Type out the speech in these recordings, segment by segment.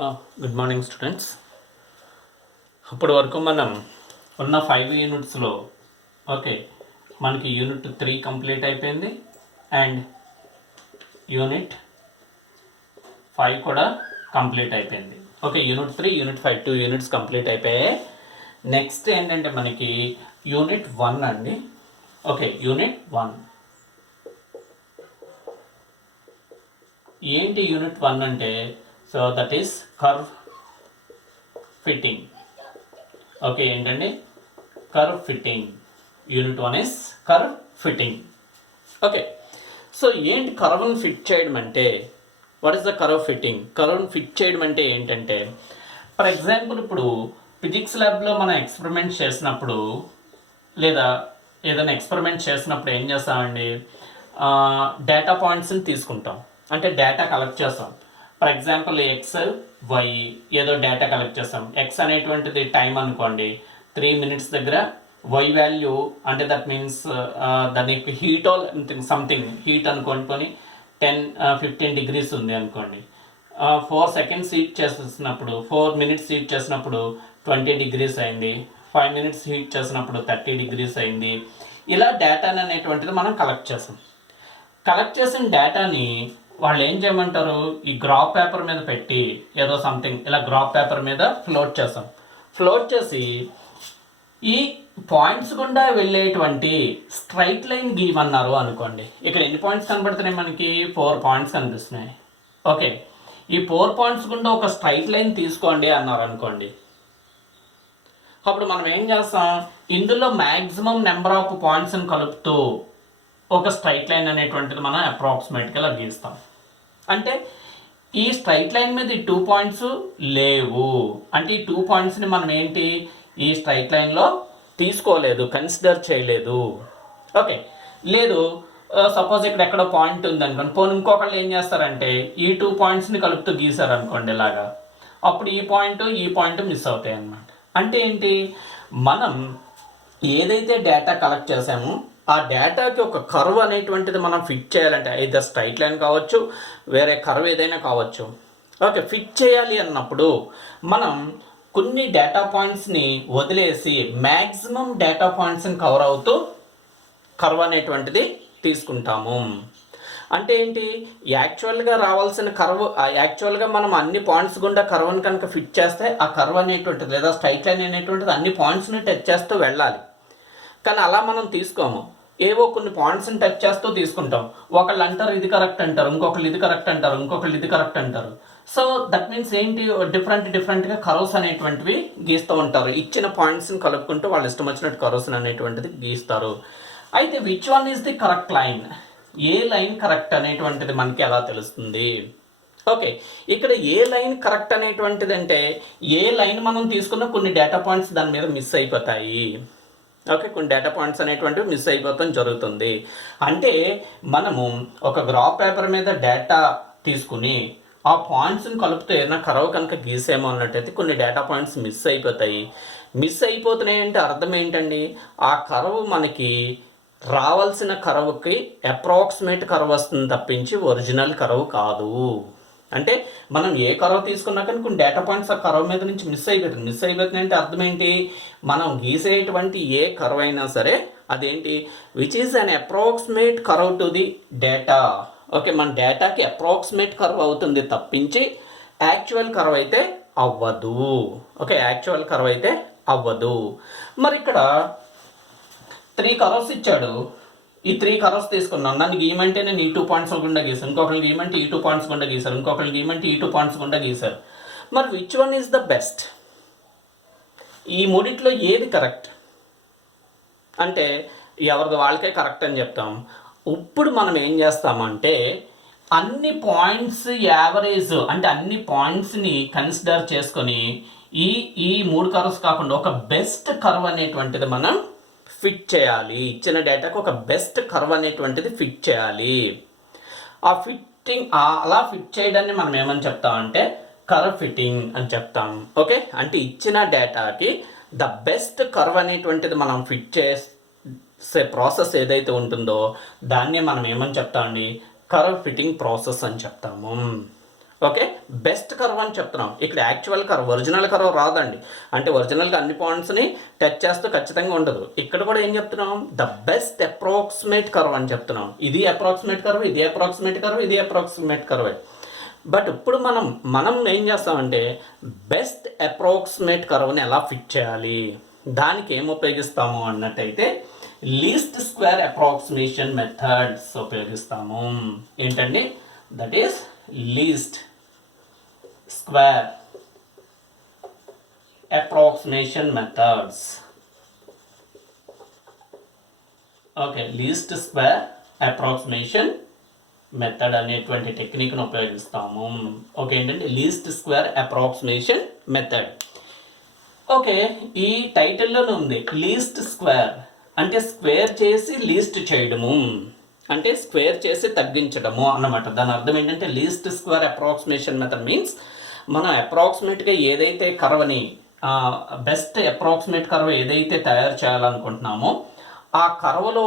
Good morning students. అప్పటి వరకు మనం ఉన్న 5 యూనిట్స్లో మనకి యూనిట్ 3 కంప్లీట్ అయిపోయింది అండ్ యూనిట్ 5 కూడా కంప్లీట్ అయిపోయింది. యూనిట్ 3 యూనిట్ 5 2 యూనిట్స్ కంప్లీట్ అయిపోయాయి. నెక్స్ట్ ఏంటంటే మనకి యూనిట్ 1 అండి. యూనిట్ 1 ఏంటి? యూనిట్ 1 అంటే so that is curve fitting. ఏంటండి? Curve fitting. Unit 1 is curve fitting. So ఏంటి కర్వ్ని ఫిట్ చేయడం అంటే? What is the curve fitting? కర్వ్ని ఫిట్ చేయడం అంటే ఏంటంటే, ఫర్ ఎగ్జాంపుల్ ఇప్పుడు ఫిజిక్స్ ల్యాబ్లో మనం ఎక్స్పెరిమెంట్ చేసినప్పుడు లేదా ఏదైనా ఎక్స్పెరిమెంట్ చేసినప్పుడు ఏం చేస్తామండి? డేటా పాయింట్స్ని తీసుకుంటాం, అంటే డేటా కలెక్ట్ చేస్తాం. ఫర్ ఎగ్జాంపుల్ ఎక్స్ వై ఏదో డేటా కలెక్ట్ చేస్తాం. ఎక్స్ అనేటువంటిది టైం అనుకోండి, 3 minutes దగ్గర. వై వాల్యూ అంటే దట్ మీన్స్ దానికి హీట్ సంథింగ్ హీట్ అనుకోని 10-15 degrees ఉంది అనుకోండి. 4 seconds హీట్ చేసినప్పుడు 4 minutes హీట్ చేసినప్పుడు 20 degrees అయింది. 5 minutes హీట్ చేసినప్పుడు 30 degrees అయింది. ఇలా డేటాని అనేటువంటిది మనం కలెక్ట్ చేస్తాం. కలెక్ట్ చేసిన డేటాని వాళ్ళు ఏం చేయమంటారు? ఈ గ్రాఫ్ పేపర్ మీద పెట్టి ఏదో సంథింగ్ ఇలా గ్రాఫ్ పేపర్ మీద ఫ్లోట్ చేస్తాం. ఫ్లోట్ చేసి ఈ పాయింట్స్ గుండా వెళ్ళేటువంటి స్ట్రైట్ లైన్ గీయమన్నారు అనుకోండి. ఇక్కడ ఎన్ని పాయింట్స్ కనబడుతున్నాయి? మనకి 4 points కనిపిస్తున్నాయి. ఈ 4 points గుండా ఒక స్ట్రైట్ లైన్ తీసుకోండి అన్నారు అనుకోండి. అప్పుడు మనం ఏం చేస్తాం? ఇందులో మ్యాక్సిమం నెంబర్ ఆఫ్ పాయింట్స్ని కలుపుతూ ఒక స్ట్రైట్ లైన్ అనేటువంటిది మనం అప్రాక్సిమేట్గా గీస్తాం. అంటే ఈ స్ట్రైట్ లైన్ మీద ఈ 2 points లేవు అంటే ఈ 2 pointsని మనం ఏంటి ఈ స్ట్రైట్ లైన్లో తీసుకోలేదు, కన్సిడర్ చేయలేదు. లేదు, సపోజ్ ఇక్కడ ఎక్కడో పాయింట్ ఉంది అనుకోండి. పోనీ ఇంకొకళ్ళు ఏం చేస్తారంటే ఈ 2 pointsని కలుపుతూ గీసారు అనుకోండి ఇలాగా. అప్పుడు ఈ పాయింట్ మిస్ అవుతాయి అన్నమాట. అంటే ఏంటి? మనం ఏదైతే డేటా కలెక్ట్ చేసామో ఆ డేటాకి ఒక కర్వ్ అనేటువంటిది మనం ఫిట్ చేయాలంటే ఐదర్ స్ట్రైట్ లైన్ కావచ్చు, వేరే కర్వ్ ఏదైనా కావచ్చు. ఫిట్ చేయాలి అన్నప్పుడు మనం కొన్ని డేటా పాయింట్స్ని వదిలేసి మ్యాక్సిమం డేటా పాయింట్స్ని కవర్ అవుతూ కర్వ్ అనేటువంటిది తీసుకుంటాము. అంటే ఏంటి? యాక్చువల్గా రావాల్సిన కర్వ్, యాక్చువల్గా మనం అన్ని పాయింట్స్ గుండా కర్వ్ని కనుక ఫిట్ చేస్తే ఆ కర్వ్ అనేటువంటిది లేదా స్ట్రైట్ లైన్ అనేటువంటిది అన్ని పాయింట్స్ని టచ్ చేస్తూ వెళ్ళాలి. కానీ అలా మనం తీసుకోము, ఏవో కొన్ని పాయింట్స్ని టచ్ చేస్తూ తీసుకుంటాం. ఒకళ్ళు అంటారు ఇది కరెక్ట్ అంటారు, ఇంకొకళ్ళు ఇది కరెక్ట్ అంటారు, ఇంకొకళ్ళు ఇది కరెక్ట్ అంటారు. సో దట్ మీన్స్ ఏంటి? డిఫరెంట్గా కర్వ్స్ అనేటువంటివి గీస్తూ ఉంటారు. ఇచ్చిన పాయింట్స్ని కలుపుకుంటూ వాళ్ళు ఇష్టం వచ్చినట్టు కర్వ్స్ అనేటువంటిది గీస్తారు. అయితే which one is the correct line? A line correct అనేటువంటిది మనకి ఎలా తెలుస్తుంది? ఇక్కడ ఏ లైన్ కరెక్ట్ అనేటువంటిది అంటే ఏ లైన్ మనం తీసుకున్న కొన్ని డేటా పాయింట్స్ దాని మీద మిస్ అయిపోతాయి. కొన్ని డేటా పాయింట్స్ అనేటువంటివి మిస్ అయిపోతాం జరుగుతుంది. అంటే మనము ఒక గ్రాఫ్ పేపర్ మీద డేటా తీసుకుని ఆ పాయింట్స్ని కలుపుతూ ఏదైనా కర్వ్ కనుక గీసేమో అన్నట్టయితే కొన్ని డేటా పాయింట్స్ మిస్ అయిపోతాయి. మిస్ అయిపోతున్నాయి అంటే అర్థం ఏంటండి? ఆ కర్వ్ మనకి రావాల్సిన కర్వ్కి అప్రాక్సిమేట్ కర్వ్ వస్తుంది తప్పించి ఒరిజినల్ కర్వ్ కాదు. అంటే మనం ఏ కర్వ్ తీసుకున్నా కానీ కొన్ని డేటా పాయింట్స్ ఆ కర్వ్ మీద నుంచి మిస్ అయిపోతుంది అంటే అర్థం ఏంటి? మనం గీసేటువంటి ఏ కర్వ్ అయినా సరే అదేంటి? Which is an approximate curve to the data. మన డేటాకి అప్రాక్సిమేట్ కర్వ్ అవుతుంది తప్పించి యాక్చువల్ కర్వ్ అయితే అవ్వదు. యాక్చువల్ కర్వ్ అయితే అవ్వదు. మరి ఇక్కడ 3 curves ఇచ్చాడు. ఈ 3 curves తీసుకున్నాను. నన్ను గీయమంటే నేను ఈ 2 points గుండా గీసాను, ఇంకొకళ్ళు గీయమంటే ఈ 2 points గుండా గీశారు, ఇంకొకళ్ళు గీయమంటే ఈ 2 points గుండా గీశారు. మరి which one is the best? ఈ మూడిట్లో ఏది కరెక్ట్ అంటే ఎవరిది వాళ్ళకే కరెక్ట్ అని చెప్తాం. ఇప్పుడు మనం ఏం చేస్తామంటే అన్ని పాయింట్స్ యావరేజ్ అంటే అన్ని పాయింట్స్ని కన్సిడర్ చేసుకొని ఈ 3 curves కాకుండా ఒక బెస్ట్ కర్వ్ అనేటువంటిది మనం ఫిట్ చేయాలి. ఇచ్చిన డేటాకు ఒక బెస్ట్ కర్వ్ అనేటువంటిది ఫిట్ చేయాలి. ఆ ఫిట్టింగ్ అలా ఫిట్ చేయడాన్ని మనం ఏమని చెప్తామంటే కర్వ్ ఫిట్టింగ్ అని చెప్తాం. అంటే ఇచ్చిన డేటాకి ద బెస్ట్ కర్వ్ అనేటువంటిది మనం ఫిట్ చేసే ప్రాసెస్ ఏదైతే ఉంటుందో దాన్ని మనం ఏమని చెప్తామండి? కర్వ్ ఫిట్టింగ్ ప్రాసెస్ అని చెప్తాము. ఓకే, బెస్ట్ కర్వ్ అని చెప్తున్నాం. ఇక్కడ యాక్చువల్ కర్వ్, ఒరిజినల్ కర్వ్ రాదండి. అంటే ఒరిజినల్గా అన్ని పాయింట్స్ని టచ్ చేస్తూ ఖచ్చితంగా ఉండదు. ఇక్కడ కూడా ఏం చెప్తున్నాం, ద బెస్ట్ అప్రాక్సిమేట్ కర్వ్ అని చెప్తున్నాం. ఇది అప్రాక్సిమేట్ కర్వ్, ఇది అప్రాక్సిమేట్ కర్వ్, ఇది అప్రాక్సిమేట్ కర్వే. బట్ ఇప్పుడు మనం ఏం చేస్తామంటే బెస్ట్ అప్రాక్సిమేట్ కర్వ్ని ఎలా ఫిట్ చేయాలి, దానికి ఏం ఉపయోగిస్తాము అన్నట్టయితే లీస్ట్ స్క్వేర్ అప్రాక్సిమేషన్ మెథడ్స్ ఉపయోగిస్తాము. ఏంటండి, that is least square approximation methods. Okay, least square approximation method అనేటువంటి టెక్నిక్ను ఉపయోగిస్తాము. ఓకే, ఏంటంటే least square approximation method. Okay, ఈ టైటిల్లోనే ఉంది లీస్ట్ స్క్వేర్ అంటే స్క్వేర్ చేసి లీస్ట్ చేయడము, అంటే స్క్వేర్ చేసి తగ్గించడము అన్నమాట. దాని అర్థం ఏంటంటే least square approximation method means మనం అప్రాక్సిమేట్గా ఏదైతే కర్వ్ని బెస్ట్ అప్రాక్సిమేట్ కర్వ్ ఏదైతే తయారు చేయాలనుకుంటున్నామో ఆ కర్వ్లో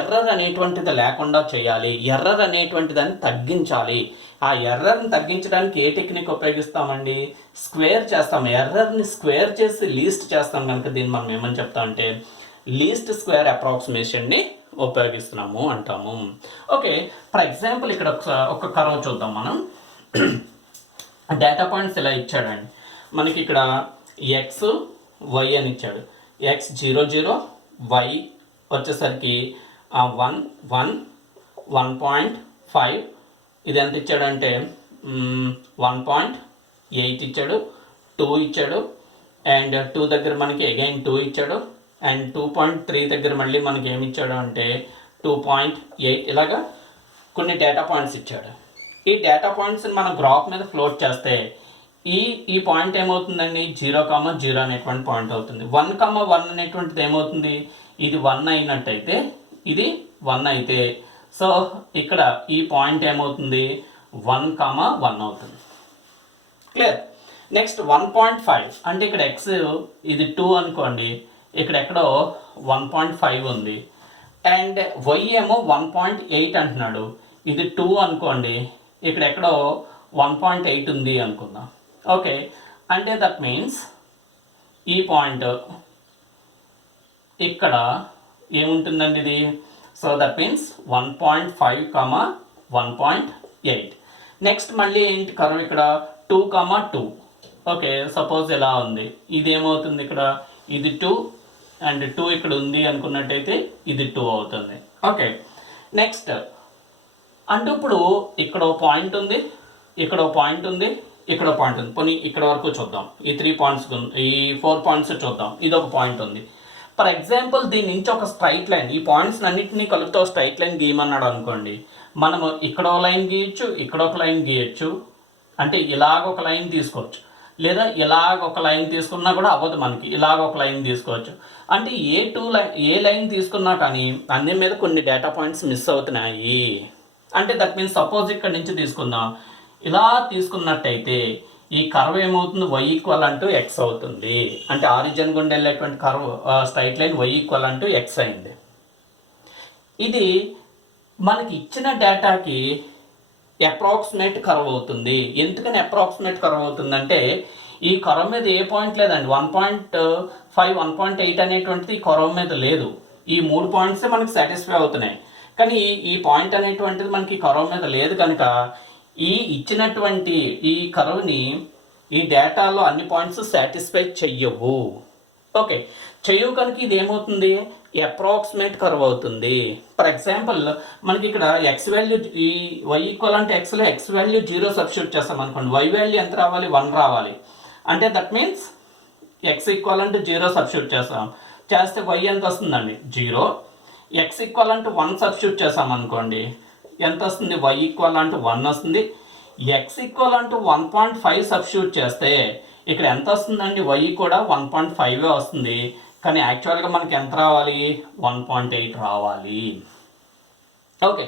ఎర్రర్ అనేటువంటిది లేకుండా చేయాలి, ఎర్రర్ అనేటువంటిదాన్ని తగ్గించాలి. ఆ ఎర్రర్ని తగ్గించడానికి ఏ టెక్నిక్ ఉపయోగిస్తామండి, స్క్వేర్ చేస్తాం. ఎర్రర్ని స్క్వేర్ చేసి లీస్ట్ చేస్తాం కనుక దీన్ని మనం ఏమని చెప్తామంటే లీస్ట్ స్క్వేర్ అప్రాక్సిమేషన్ని ఉపయోగిస్తున్నాము అంటాము. ఓకే, ఫర్ ఎగ్జాంపుల్ ఇక్కడ ఒక కర్వ్ చూద్దాం మనం. డేటా పాయింట్స్ ఇలా ఇచ్చాడండి మనకి. ఇక్కడ ఎక్స్ వై అని ఇచ్చాడు. ఎక్స్ 0 0, వై వచ్చేసరికి 1 1 1.5. ఇది ఎంత ఇచ్చాడంటే 1.8 ఇచ్చాడు, 2 ఇచ్చాడు, అండ్ 2 దగ్గర మనకి అగైన్ 2 ఇచ్చాడు, అండ్ 2.3 దగ్గర మళ్ళీ మనకి ఏమి ఇచ్చాడు అంటే 2.8. ఇలాగా కొన్ని డేటా పాయింట్స్ ఇచ్చాడు. ఈ డేటా పాయింట్స్ని మనం గ్రాఫ్ మీద ఫ్లోట్ చేస్తే ఈ పాయింట్ ఏమవుతుందండి 0, 0 అనేటువంటి పాయింట్ అవుతుంది. 1, 1 అనేటువంటిది ఏమవుతుంది, ఇది 1 అయినట్టయితే ఇది 1 అయితే సో ఇక్కడ ఈ పాయింట్ ఏమవుతుంది 1, 1 అవుతుంది. క్లియర్. నెక్స్ట్ 1.5 అంటే ఇక్కడ ఎక్స్ ఇది 2 అనుకోండి, ఇక్కడ ఎక్కడో 1.5 ఉంది, అండ్ వై ఏమో 1.8 అంటున్నాడు, ఇది 2 అనుకోండి, ఇక్కడ ఎక్కడో 1.8 ఉంది అనుకుందాం. ఓకే, అంటే దట్ మీన్స్ ఈ పాయింట్ ఇక్కడ ఏముంటుందండి ఇది, సో దట్ మీన్స్ 1.5, 1.8. నెక్స్ట్ మళ్ళీ ఏంటి కర్వ్ ఇక్కడ 2, 2. ఓకే, సపోజ్ ఎలా ఉంది, ఇది ఏమవుతుంది ఇక్కడ ఇది 2 అండ్ 2 ఇక్కడ ఉంది అనుకున్నట్టయితే ఇది 2 అవుతుంది. ఓకే, నెక్స్ట్ అంటే ఇప్పుడు ఇక్కడ పాయింట్ ఉంది, ఇక్కడ పాయింట్ ఉంది, ఇక్కడ పాయింట్ ఉంది. పోనీ ఇక్కడ వరకు చూద్దాం, ఈ 3 పాయింట్స్, ఈ 4 పాయింట్స్ చూద్దాం. ఇది ఒక పాయింట్ ఉంది. ఫర్ ఎగ్జాంపుల్ దీని నుంచి ఒక స్ట్రైట్ లైన్, ఈ పాయింట్స్ అన్నింటినీ కలుపుతూ స్ట్రైట్ లైన్ గీయమన్నాడు అనుకోండి, మనము ఇక్కడ ఒక లైన్ గీయచ్చు, ఇక్కడ ఒక లైన్ గీయచ్చు, అంటే ఇలాగ ఒక లైన్ తీసుకోవచ్చు, లేదా ఇలాగ ఒక లైన్ తీసుకున్నా కూడా అవ్వదు మనకి, ఇలాగ ఒక లైన్ తీసుకోవచ్చు. అంటే ఏ లైన్ తీసుకున్నా కానీ అన్ని మీద కొన్ని డేటా పాయింట్స్ మిస్ అవుతున్నాయి. అంటే దట్ మీన్స్ సపోజ్ ఇక్కడ నుంచి తీసుకుందాం, ఇలా తీసుకున్నట్టయితే ఈ కర్వ్ ఏమవుతుంది y = x అవుతుంది. అంటే ఆరిజిన్ గుండా వెళ్ళేటువంటి curve straight line y = x అయింది. ఇది మనకి ఇచ్చిన డేటాకి అప్రాక్సిమేట్ కర్వ్ అవుతుంది. ఎందుకని అప్రాక్సిమేట్ కర్వ్ అవుతుందంటే ఈ కర్వ్ మీద ఏ పాయింట్ లేదండి, 1.5 1.8 అనేటువంటిది ఈ కర్వ్ మీద లేదు. ఈ 3 పాయింట్సే మనకి సాటిస్ఫై అవుతున్నాయి, కానీ ఈ పాయింట్ అనేటువంటిది మనకి కర్వ్ మీద లేదు కనుక ఈ ఇచ్చినటువంటి ఈ కర్వ్ని ఈ డేటాలో అన్ని పాయింట్స్ సాటిస్ఫై చెయ్యవు. ఓకే, చెయ్యవు కనుక ఇది ఏమవుతుంది, అప్రాక్సిమేట్ కర్వ్ అవుతుంది. ఫర్ ఎగ్జాంపుల్ మనకి ఇక్కడ ఎక్స్ వాల్యూ ఈ y = xలో ఎక్స్ వాల్యూ 0 సబ్స్టిట్యూట్ చేస్తాం అనుకోండి, y వాల్యూ ఎంత రావాలి 1 రావాలి. అంటే దట్ మీన్స్ x = 0 సబ్స్టిట్యూట్ చేస్తే y ఎంత వస్తుందండి 0. x = 1 సబ్స్టిట్యూట్ చేస్తాం అనుకోండి, ఎంత వస్తుంది y = 1 వస్తుంది. x = 1.5 సబ్స్టిట్యూట్ చేస్తే ఇక్కడ ఎంత వస్తుందండి, y కూడా 1.5 వస్తుంది. కానీ యాక్చువల్గా మనకి ఎంత రావాలి 1.8 రావాలి. ఓకే,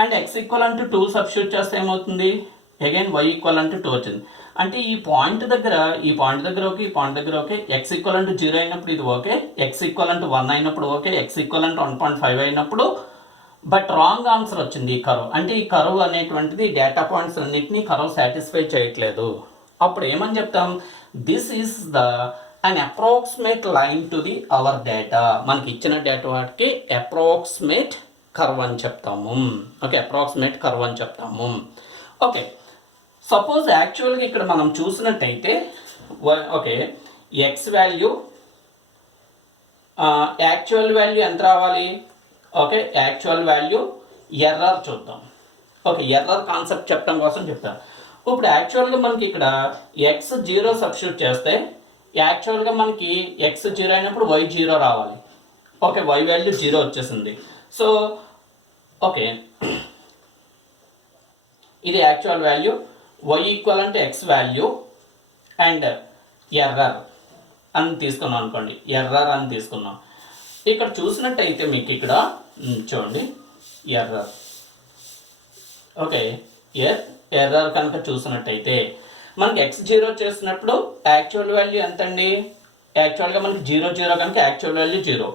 అండ్ x = 2 సబ్స్టిట్యూట్ చేస్తే ఏమవుతుంది, అగైన్ y = 2 వచ్చింది. అంటే ఈ పాయింట్ దగ్గర ఓకే, ఈ పాయింట్ దగ్గర ఓకే, x = 0 అయినప్పుడు ఇది ఓకే, x = 1 అయినప్పుడు ఓకే, x = 1.5 అయినప్పుడు బట్ రాంగ్ ఆన్సర్ వచ్చింది ఈ కర్వ్. అంటే ఈ కర్వ్ అనేటువంటిది డేటా పాయింట్స్ అన్నింటినీ కర్వ్ సాటిస్ఫై చేయట్లేదు. అప్పుడు ఏమని చెప్తాం, this is the an approximate line to the our data. మనకి ఇచ్చిన డేటా వాటికి అప్రాక్సిమేట్ కర్వ్ అని చెప్తాము. ఓకే, అప్రాక్సిమేట్ కర్వ్ అని చెప్తాము. ఓకే, సపోజ్ యాక్చువల్గా ఇక్కడ మనం చూసినట్టయితే okay, X value actual value ఎంత రావాలి? ఓకే, యాక్చువల్ వాల్యూ ఎర్రర్ చూద్దాం. ఓకే, ఎర్రర్ కాన్సెప్ట్ చెప్పడం కోసం చెప్తాను. ఇప్పుడు యాక్చువల్గా మనకి ఇక్కడ ఎక్స్ 0 సబ్స్టిట్యూట్ చేస్తే యాక్చువల్గా మనకి ఎక్స్ 0 అయినప్పుడు వై 0 రావాలి. ఓకే, వై వాల్యూ 0 వచ్చేసింది. సో ఓకే, ఇది యాక్చువల్ వాల్యూ, వై ఈక్వల్ అంటే ఎక్స్ వాల్యూ అండ్ ఎర్రర్ అని తీసుకున్నాం అనుకోండి, ఎర్రర్ అని తీసుకున్నాం. ఇక్కడ చూసినట్టయితే మీకు ఇక్కడ చూడండి ఎర్రర్. ఓకే, ఎర్రర్ కనుక చూసినట్టయితే మనకి ఎక్స్ 0 చేసినప్పుడు యాక్చువల్ వాల్యూ ఎంతండి? యాక్చువల్గా మనకి 0 0 కనుక యాక్చువల్ వాల్యూ 0.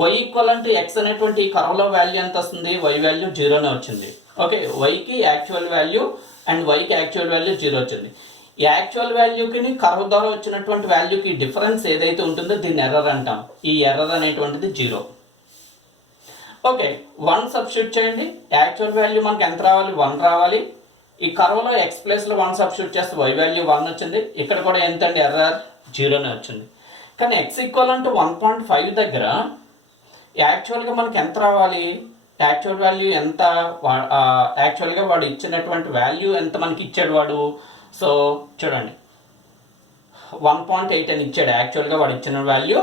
వై ఈక్వల్ అంటే ఎక్స్ అనేటువంటి ఈ కర్వ్లో వాల్యూ ఎంత వస్తుంది? వై వాల్యూ 0నే వచ్చింది. ఓకే, వైకి యాక్చువల్ వాల్యూ అండ్ వైకి యాక్చువల్ వాల్యూ 0 వచ్చింది. యాక్చువల్ వాల్యూకి కర్వ్ ద్వారా వచ్చినటువంటి వాల్యూకి డిఫరెన్స్ ఏదైతే ఉంటుందో దీన్ని ఎర్రర్ అంటాం. ఈ ఎర్రర్ అనేటువంటిది 0. ఓకే, 1 సబ్స్టిట్యూట్ చేయండి. యాక్చువల్ వాల్యూ మనకి ఎంత రావాలి? 1 రావాలి. ఈ కర్వ్లో ఎక్స్ ప్లేస్లో 1 సబ్స్టిట్యూట్ చేస్తే వై వాల్యూ 1 వచ్చింది. ఇక్కడ కూడా ఎంతండి? ఎర్రర్ 0నే వచ్చింది. కానీ ఎక్స్ ఈక్వల్ అంటే 1.5 దగ్గర యాక్చువల్గా మనకి ఎంత రావాలి? యాక్చువల్ వాల్యూ ఎంత? యాక్చువల్గా వాడు ఇచ్చినటువంటి వాల్యూ ఎంత మనకి ఇచ్చాడు వాడు? సో చూడండి 1.8 అని ఇచ్చాడు. యాక్చువల్గా వాడు ఇచ్చిన వాల్యూ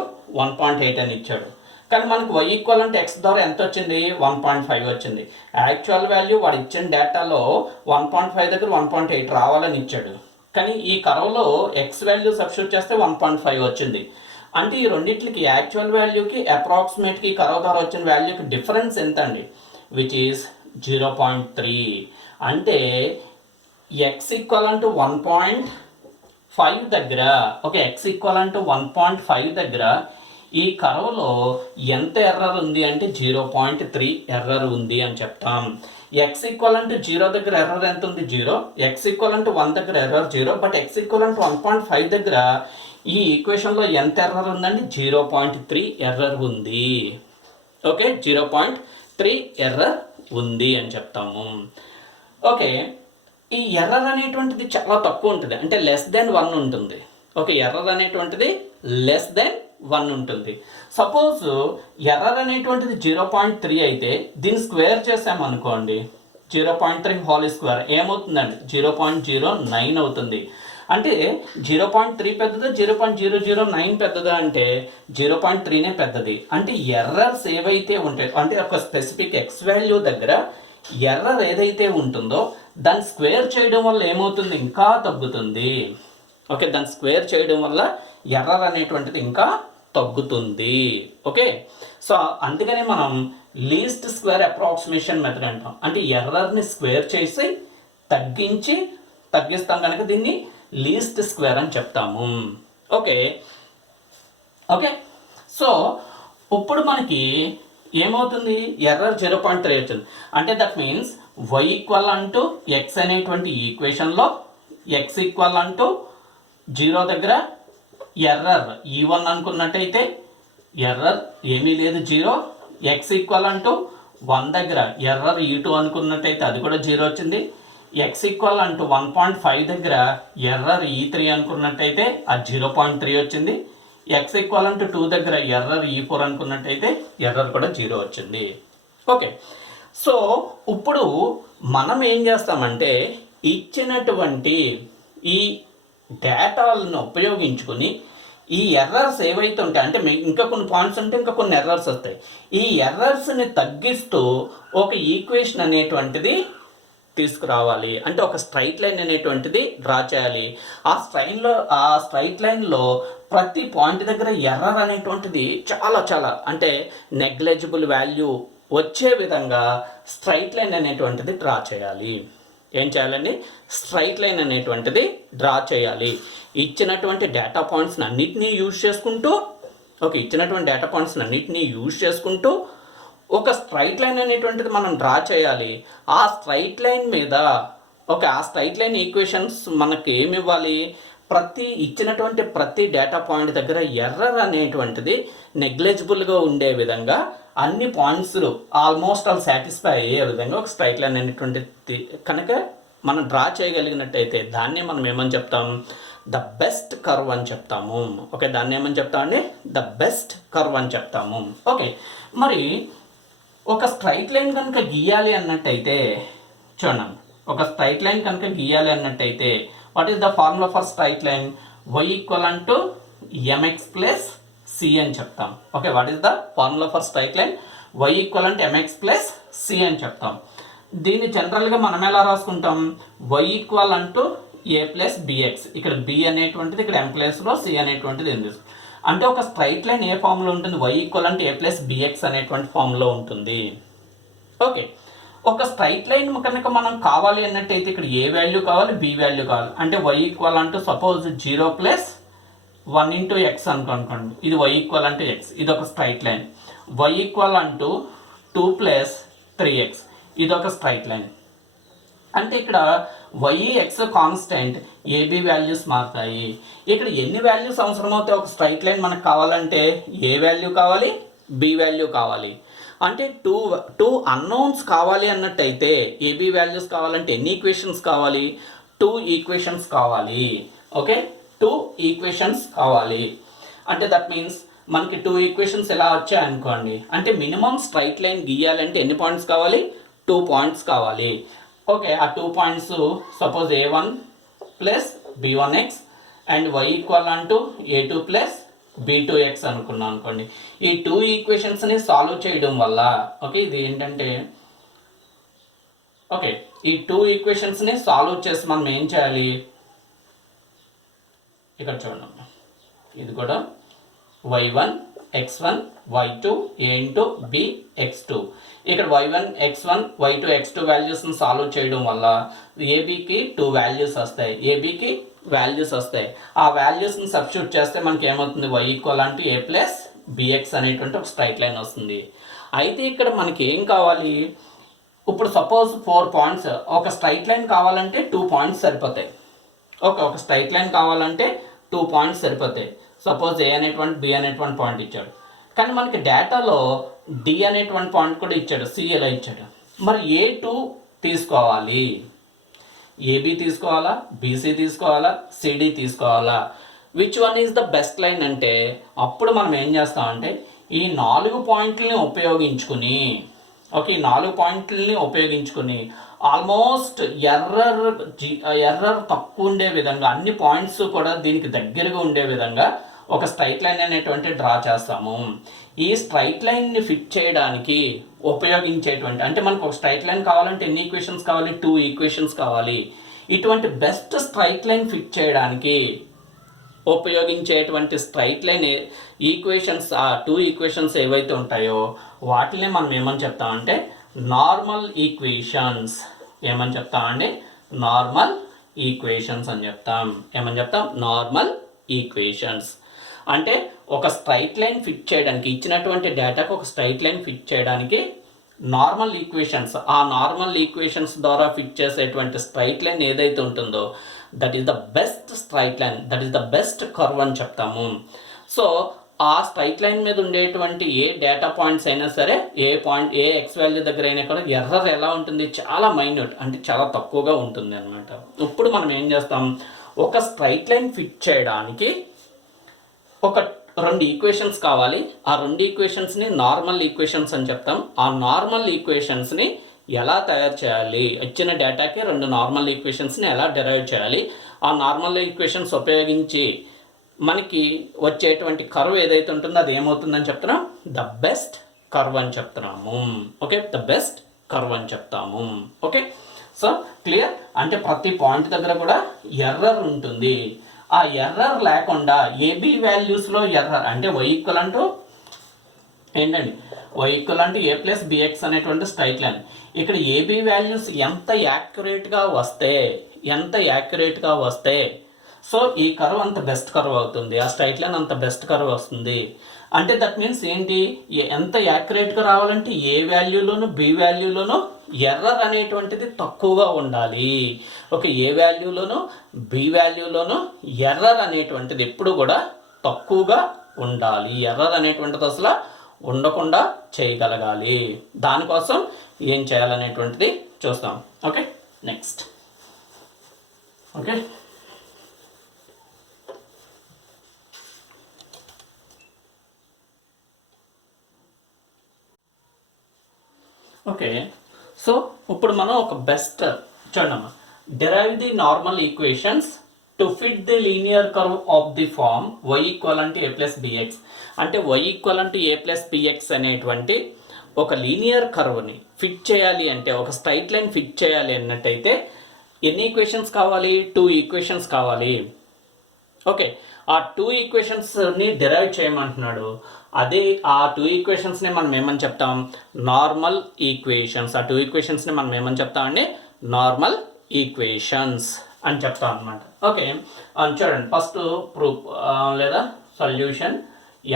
1.8 అని ఇచ్చాడు. కానీ మనకి వై ఈక్వల్ అంటే ఎక్స్ ద్వారా ఎంత వచ్చింది? 1.5 వచ్చింది. యాక్చువల్ వాల్యూ వాడు ఇచ్చిన డేటాలో 1.5 దగ్గర 1.8 రావాలని ఇచ్చాడు. కానీ ఈ కర్వ్లో ఎక్స్ వాల్యూ సబ్స్టిట్యూట్ చేస్తే 1.5 వచ్చింది. అంటే ఈ రెండింటికి యాక్చువల్ వాల్యూకి అప్రాక్సిమేట్కి కర్వ్ ద్వారా వచ్చిన వాల్యూకి డిఫరెన్స్ ఎంత అండి? Which is 0.3. అంటే ఎక్స్ ఈక్వల్ అంటూ 1.5 దగ్గర, ఓకే, ఎక్స్ ఈక్వల్ అంటూ 1.5 దగ్గర ఈ కర్వ్లో ఎంత ఎర్రర్ ఉంది అంటే 0.3 ఎర్రర్ ఉంది అని చెప్తాం. ఎక్స్ ఈక్వల్ అంటే 0 దగ్గర ఎర్రర్ ఎంత ఉంది? 0. ఎక్స్ ఈక్వల్ అంటే 1 దగ్గర ఎర్రర్ 0. బట్ ఎక్స్ ఈక్వల్ అంటే 1.5 దగ్గర ఈ ఈక్వేషన్లో ఎంత ఎర్రర్ ఉందండి? 0.3 ఎర్రర్ ఉంది. ఓకే, 0.3 ఎర్రర్ ఉంది అని చెప్తాము. ఓకే, ఈ ఎర్రర్ అనేటువంటిది చాలా తక్కువ ఉంటుంది, అంటే లెస్ దెన్ 1 ఉంటుంది. ఓకే, ఎర్రర్ అనేటువంటిది లెస్ దెన్ 1 ఉంటుంది. సపోజ్ ఎర్రర్ అనేటువంటిది 0.3 అయితే దీన్ని స్క్వేర్ చేసామనుకోండి, 0.3 హోల్ స్క్వేర్ ఏమవుతుందండి? 0.09 అవుతుంది. అంటే 0.3 పెద్దదా 0.009 పెద్దదా అంటే 0.3నే పెద్దది. అంటే ఎర్రర్స్ ఏవైతే ఉంటాయో, అంటే ఒక స్పెసిఫిక్ ఎక్స్ వాల్యూ దగ్గర ఎర్రర్ ఏదైతే ఉంటుందో దాన్ని స్క్వేర్ చేయడం వల్ల ఏమవుతుంది? ఇంకా తగ్గుతుంది. ఓకే, దాన్ని స్క్వేర్ చేయడం వల్ల ఎర్రర్ అనేటువంటిది ఇంకా తగ్గుతుంది. ఓకే, సో అందుకని మనం లీస్ట్ స్క్వేర్ అప్రాక్సిమేషన్ మెథడ్ అంటాం. అంటే ఎర్రర్ని స్క్వేర్ చేసి తగ్గిస్తాం కనుక దీన్ని లీస్ట్ స్క్వేర్ అని చెప్తాము. ఓకే ఓకే, సో ఇప్పుడు మనకి ఏమవుతుంది? ఎర్రర్ 0.3 వచ్చింది. అంటే దట్ మీన్స్ వై ఈక్వల్ అంటూ ఎక్స్ అనేటువంటి ఈక్వేషన్లో ఎక్స్ ఈక్వల్ అంటూ 0 దగ్గర ఎర్రర్ E1 అనుకున్నట్టయితే ఎర్రర్ ఏమీ లేదు 0. ఎక్స్ ఈక్వల్ అంటూ 1 దగ్గర ఎర్రర్ E2 అనుకున్నట్టయితే అది కూడా 0 వచ్చింది. ఎక్స్ ఈక్వల్ అంటూ 1.5 దగ్గర ఎర్రర్ E3 అనుకున్నట్టయితే అది 0.3 వచ్చింది. ఎక్స్ ఈక్వల్ అంటూ 2 దగ్గర ఎర్రర్ E4 అనుకున్నట్టయితే ఎర్రర్ కూడా 0 వచ్చింది. ఓకే, సో ఇప్పుడు మనం ఏం చేస్తామంటే ఇచ్చినటువంటి ఈ డేటాలను ఉపయోగించుకొని ఈ ఎర్రర్స్ ఏవైతే ఉంటాయి, అంటే ఇంకా కొన్ని పాయింట్స్ ఉంటే ఇంకా కొన్ని ఎర్రర్స్ వస్తాయి. ఈ ఎర్రర్స్ని తగ్గిస్తూ ఒక ఈక్వేషన్ అనేటువంటిది తీసుకురావాలి. అంటే ఒక స్ట్రైట్ లైన్ అనేటువంటిది డ్రా చేయాలి. ఆ స్ట్రైట్ లైన్లో ప్రతి పాయింట్ దగ్గర ఎర్రర్ అనేటువంటిది చాలా అంటే నెగ్లెజిబుల్ వాల్యూ వచ్చే విధంగా స్ట్రైట్ లైన్ అనేటువంటిది డ్రా చేయాలి. ఏం చేయాలండి? స్ట్రైట్ లైన్ అనేటువంటిది డ్రా చేయాలి. ఇచ్చినటువంటి డేటా పాయింట్స్ని అన్నిటినీ యూజ్ చేసుకుంటూ ఒక స్ట్రైట్ లైన్ అనేటువంటిది మనం డ్రా చేయాలి. ఆ స్ట్రైట్ లైన్ మీద ఆ స్ట్రైట్ లైన్ ఈక్వేషన్స్ మనకి ఏమి ఇవ్వాలి, ఇచ్చినటువంటి ప్రతి డేటా పాయింట్ దగ్గర ఎర్రర్ అనేటువంటిది నెగ్లెజిబుల్గా ఉండే విధంగా అన్ని పాయింట్స్లు ఆల్మోస్ట్ ఆల్ సాటిస్ఫై అయ్యే విధంగా ఒక స్ట్రైట్ లైన్ అనేటువంటిది కనుక మనం డ్రా చేయగలిగినట్టయితే దాన్ని మనం ఏమని చెప్తాం, ద బెస్ట్ కర్వ్ అని చెప్తాము. ఓకే, దాన్ని ఏమని చెప్తామండి, ద బెస్ట్ కర్వ్ అని చెప్తాము. ఓకే, మరి ఒక స్ట్రైట్ లైన్ కనుక గీయాలి అన్నట్టయితే చూడండి, ఒక స్ట్రైట్ లైన్ కనుక గీయాలి అన్నట్టయితే what is the formula for straight line, y equivalent to mx plus c అని చెప్తాం. Okay, what is the formula for straight line, y equivalent mx plus c అని చెప్తాం. దీన్ని జనరల్గా మనం ఎలా రాసుకుంటాం, y equivalent to a plus bx, ఇక్కడ b అనేటువంటిది ఇక్కడ m ప్లస్లో c అనేటువంటిది ఉంది. అంటే ఒక స్ట్రైట్ లైన్ ఏ ఫామ్లో ఉంటుంది, y equivalent a plus bx అనేటువంటి ఫామ్లో ఉంటుంది. ఓకే, ఒక స్ట్రైట్ లైన్ కనుక మనం కావాలి అన్నట్టయితే ఇక్కడ ఏ వాల్యూ కావాలి, బి వాల్యూ కావాలి. అంటే y equivalent suppose 0 plus 1 into X అనుకోండి, ఇది y ఈక్వలెంట్ ఎక్స్, ఇది ఒక straight line. y equivalent 2 plus 3x, ఇది ఒక స్ట్రైట్ లైన్. అంటే ఇక్కడ y x constant, A B values మారుతాయి. ఇక్కడ ఎన్ని వాల్యూస్ అవసరం అవుతాయి ఒక స్ట్రైట్ లైన్ మనకు కావాలంటే, ఏ వాల్యూ కావాలి, బి వాల్యూ కావాలి. అంటే టూ అన్నోన్స్ కావాలి అన్నట్టయితే ఏబి వాల్యూస్ కావాలంటే ఎన్ని ఈక్వేషన్స్ కావాలి, 2 ఈక్వేషన్స్ కావాలి. ఓకే, 2 ఈక్వేషన్స్ కావాలి. అంటే దట్ మీన్స్ మనకి 2 ఈక్వేషన్స్ ఎలా వచ్చాయనుకోండి, అంటే మినిమం స్ట్రైట్ లైన్ గీయాలంటే ఎన్ని పాయింట్స్ కావాలి, 2 పాయింట్స్ కావాలి. ఓకే, ఆ 2 points suppose a1 plus b1x and y equivalent to a2 plus b2x అనుకున్నాం అనుకోండి. ఈ 2 ఈక్వేషన్స్ని సాల్వ్ చేయడం వల్ల ఓకే, ఇది ఏంటంటే ఓకే, ఈ 2 ఈక్వేషన్స్ని సాల్వ్ చేసి మనం ఏం చేయాలి, ఇక్కడ చూడండి, ఇది కూడా y1 x1 y2 a into b x2, ఇక్కడ y1 x1 y2 x2 వాల్యూస్ని సాల్వ్ చేయడం వల్ల ఏబికి 2 వాల్యూస్ వస్తాయి, ఏబికి వాల్యూస్ వస్తాయి. ఆ వాల్యూస్ని సబ్స్టిట్యూట్ చేస్తే మనకి ఏమవుతుంది, y equivalent a plus bx అనేటువంటి ఒక స్ట్రైట్ లైన్ వస్తుంది. అయితే ఇక్కడ మనకి ఏం కావాలి, ఇప్పుడు సపోజ్ 4 పాయింట్స్, ఒక స్ట్రైట్ లైన్ కావాలంటే 2 పాయింట్స్ సరిపోతాయి. ఓకే, ఒక స్ట్రైట్ లైన్ కావాలంటే 2 పాయింట్స్ సరిపోతాయి. సపోజ్ ఏ అనేటువంటి బి అనేటువంటి పాయింట్ ఇచ్చాడు, కానీ మనకి డేటాలో డి అనేటువంటి పాయింట్ కూడా ఇచ్చాడు, సి ఎలా ఇచ్చాడు. మరి A2 తీసుకోవాలి, ఏబి తీసుకోవాలా, బీసీ తీసుకోవాలా, సిడి తీసుకోవాలా, which one is the best line అంటే అప్పుడు మనం ఏం చేస్తామంటే ఈ 4 పాయింట్లని ఉపయోగించుకుని ఓకే, ఈ 4 పాయింట్లని ఉపయోగించుకుని ఆల్మోస్ట్ ఎర్రర్ తక్కువ ఉండే విధంగా అన్ని పాయింట్స్ కూడా దీనికి దగ్గరగా ఉండే విధంగా ఒక స్ట్రైట్ లైన్ అనేటువంటి డ్రా చేస్తాము. ఈ స్ట్రైట్ లైన్ని ఫిట్ చేయడానికి ఉపయోగించేటువంటి, అంటే మనకు ఒక స్ట్రైట్ లైన్ కావాలంటే ఎన్ని ఈక్వేషన్స్ కావాలి, 2 ఈక్వేషన్స్ కావాలి. ఇటువంటి బెస్ట్ స్ట్రైట్ లైన్ ఫిట్ చేయడానికి ఉపయోగించేటువంటి స్ట్రైట్ లైన్ ఈక్వేషన్స్, ఆ 2 ఈక్వేషన్స్ ఏవైతే ఉంటాయో వాటిని మనం ఏమని చెప్తామంటే నార్మల్ ఈక్వేషన్స్. ఏమని చెప్తామండి, నార్మల్ ఈక్వేషన్స్ అని చెప్తాం. ఏమని చెప్తాం, నార్మల్ ఈక్వేషన్స్. అంటే ఒక స్ట్రైట్ లైన్ ఫిట్ చేయడానికి, ఇచ్చినటువంటి డేటాకు ఒక స్ట్రైట్ లైన్ ఫిట్ చేయడానికి నార్మల్ ఈక్వేషన్స్, ఆ నార్మల్ ఈక్వేషన్స్ ద్వారా ఫిట్ చేసేటువంటి స్ట్రైట్ లైన్ ఏదైతే ఉంటుందో that is the best straight line, that is the best curve అని చెప్తాము. సో ఆ స్ట్రైట్ లైన్ మీద ఉండేటువంటి ఏ డేటా పాయింట్స్ అయినా సరే, ఏ ఎక్స్ వాల్యూ దగ్గర అయినా కూడా ఎర్రర్ ఎలా ఉంటుంది, చాలా మైన్యూట్, అంటే చాలా తక్కువగా ఉంటుంది అనమాట. ఇప్పుడు మనం ఏం చేస్తాం, ఒక స్ట్రైట్ లైన్ ఫిట్ చేయడానికి ఒక 2 ఈక్వేషన్స్ కావాలి. ఆ 2 ఈక్వేషన్స్ని నార్మల్ ఈక్వేషన్స్ అని చెప్తాం. ఆ నార్మల్ ఈక్వేషన్స్ని ఎలా తయారు చేయాలి, ఇచ్చిన డేటాకి 2 నార్మల్ ఈక్వేషన్స్ని ఎలా డెరైవ్ చేయాలి, ఆ నార్మల్ ఈక్వేషన్స్ ఉపయోగించి మనకి వచ్చేటువంటి కర్వ్ ఏదైతే ఉంటుందో అది ఏమవుతుందని చెప్తున్నాం, ద బెస్ట్ కర్వ్ అని చెప్తున్నాము. ఓకే, ద బెస్ట్ కర్వ్ అని చెప్తాము. Okay, so clear. అంటే ప్రతి పాయింట్ దగ్గర కూడా ఎర్రర్ ఉంటుంది. ఆ ఎర్రర్ లేకుండా ఏబి వాల్యూస్లో ఎర్రర్, అంటే y ఈక్వలెంట్ ఏంటండి, y equivalent a plus bx అనేటువంటి స్ట్రైట్ లైన్. ఇక్కడ ఏబి వాల్యూస్ ఎంత యాక్యురేట్గా వస్తే సో ఈ కర్వ్ అంత బెస్ట్ కర్వ్ అవుతుంది, ఆ స్ట్రైట్ లైన్ అంత బెస్ట్ కర్వ్ వస్తుంది. అంటే దట్ మీన్స్ ఏంటి, ఎంత యాక్యురేట్గా రావాలంటే ఏ వాల్యూలోనూ బి వాల్యూలోనూ ఎర్రర్ అనేటువంటిది తక్కువగా ఉండాలి. ఓకే, ఏ వాల్యూలోనూ బి వాల్యూలోనూ ఎర్రర్ అనేటువంటిది ఎప్పుడు కూడా తక్కువగా ఉండాలి. ఎర్రర్ అనేటువంటిది అసలు ఉండకుండా చేయగలగాలి. దానికోసం ఏం చేయాలనేటువంటిది చూస్తాం. Okay, next. Okay, okay. So ఇప్పుడు మనం ఒక బెస్ట్ చూడమ్మా, derive the normal equations to fit the linear curve of the form y equivalent to a plus bx. అంటే y equivalent to a plus bx అనేటువంటి ఒక లీనియర్ కర్వ్ని ఫిట్ చేయాలి అంటే, ఒక స్ట్రైట్ లైన్ ఫిట్ చేయాలి అన్నట్టయితే ఎన్ని ఈక్వేషన్స్ కావాలి? 2 ఈక్వేషన్స్ కావాలి. ఓకే, ఆ 2 ఈక్వేషన్స్ని డిరైవ్ చేయమంటున్నాడు. అదే ఆ 2 ఈక్వేషన్స్ని మనం ఏమని చెప్తాం? Normal equations. ఆ 2 ఈక్వేషన్స్ని మనం ఏమని చెప్తామండి? నార్మల్ ఈక్వేషన్స్ అని చెప్తాం అనమాట. ఓకే, చూడండి, ఫస్ట్ ప్రూఫ్ లేదా సొల్యూషన్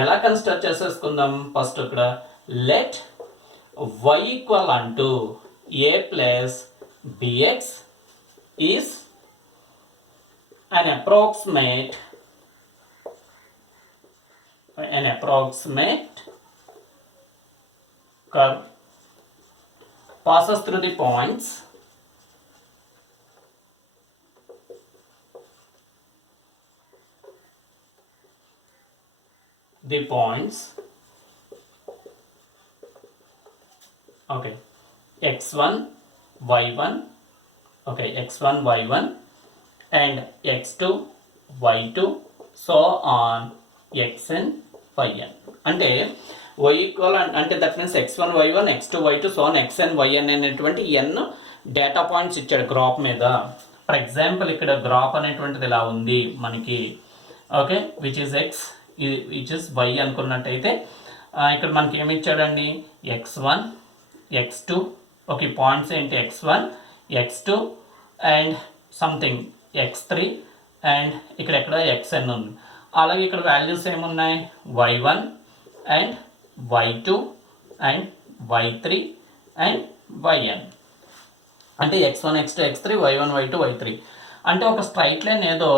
ఎలా కన్సిడర్ చేసేసుకుందాం. ఫస్ట్ ఇక్కడ let y equivalent to a plus bx is an approximate curve passes through the points okay, x1 y1, okay, x1 y1 and x2 y2 so on xn yn. అంటే y equal అంటే that means x1 y1 x2 y2 so on xn yn అనేటువంటి n data points ఇచ్చాడు graph మీద. For example ఇక్కడ graph అనేటువంటిది ఇలా ఉంది మనకి. Okay, which is x, which is y అనుకున్నట్టయితే ఇక్కడ మనకి ఏమి ఇచ్చాడండి? x1 x2, ఓకే, పాయింట్స్ ఏంటి? x1 x2 and something x3 and ఇక్కడ xn ఉంది. అలాగే ఇక్కడ వాల్యూస్ ఏమున్నాయి? y1 and y2 and y3 and yn. అంటే x1 x2 x3 y1 y2 y3. అంటే ఒక స్ట్రైట్ లైన్ ఏదో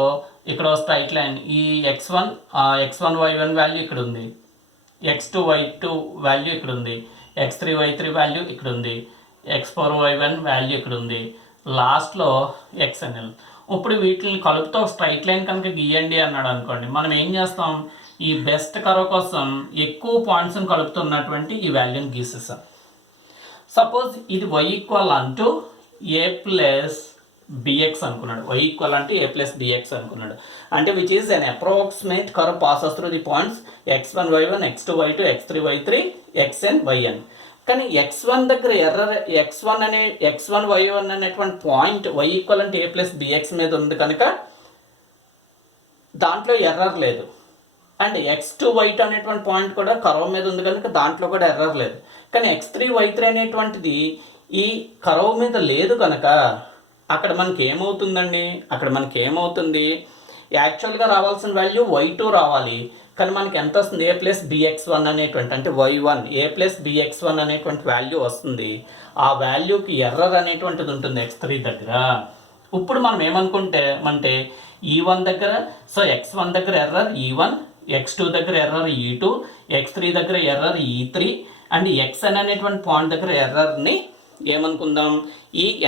ఇక్కడ స్ట్రైట్ లైన్ ఈ x1 y1 వాల్యూ ఇక్కడ ఉంది, x2 y2 వాల్యూ ఇక్కడ ఉంది, x3 y3 వాల్యూ ఇక్కడ ఉంది, x4 y1 వాల్యూ ఇక్కడ ఉంది, లాస్ట్లో xnl. ఇప్పుడు వీటిని కలుపుతో స్ట్రైట్ లైన్ కనుక గీయండి అన్నాడు అనుకోండి, మనం ఏం చేస్తాం? ఈ బెస్ట్ కర్వ్ కోసం ఎక్కువ పాయింట్స్ని కలుపుతున్నటువంటి ఈ వాల్యూని గీసేసాం. సపోజ్ ఇది y ఈక్వల్ అంటూ a ప్లస్ bx అనుకున్నాడు. y ఈక్వల్ అంటే a ప్లస్ bx అనుకున్నాడు. అంటే which is an approximate curve passes through the points x1 y1 x2 y2 x3 y3 xn yn. కానీ x1 దగ్గర ఎర్రర్ x1 y1 అనేటువంటి point y equal అంటే a plus bx మీద ఉంది కనుక దాంట్లో ఎర్రర్ లేదు. అండ్ x2 y2 అనేటువంటి పాయింట్ కూడా కర్వ్ మీద ఉంది కనుక దాంట్లో కూడా ఎర్రర్ లేదు. కానీ x3 y3 అనేటువంటిది ఈ కర్వ్ మీద లేదు కనుక అక్కడ మనకి ఏమవుతుందండి? అక్కడ మనకి ఏమవుతుంది? యాక్చువల్గా రావాల్సిన వాల్యూ y2 రావాలి, కానీ మనకి ఎంత వస్తుంది? a ప్లస్ bx1 అనేటువంటి, అంటే y1 a ప్లస్ bx1 అనేటువంటి వాల్యూ వస్తుంది. ఆ వాల్యూకి ఎర్రర్ అనేటువంటిది ఉంటుంది x3 దగ్గర. ఇప్పుడు మనం ఏమనుకుంటే అంటే e1 దగ్గర, సో x1 దగ్గర ఎర్రర్ e1, x2 దగ్గర ఎర్రర్ e2, x3 దగ్గర ఎర్రర్ e3 అండ్ xn అనేటువంటి పాయింట్ దగ్గర ఎర్రర్ని ఏమనుకుందాం?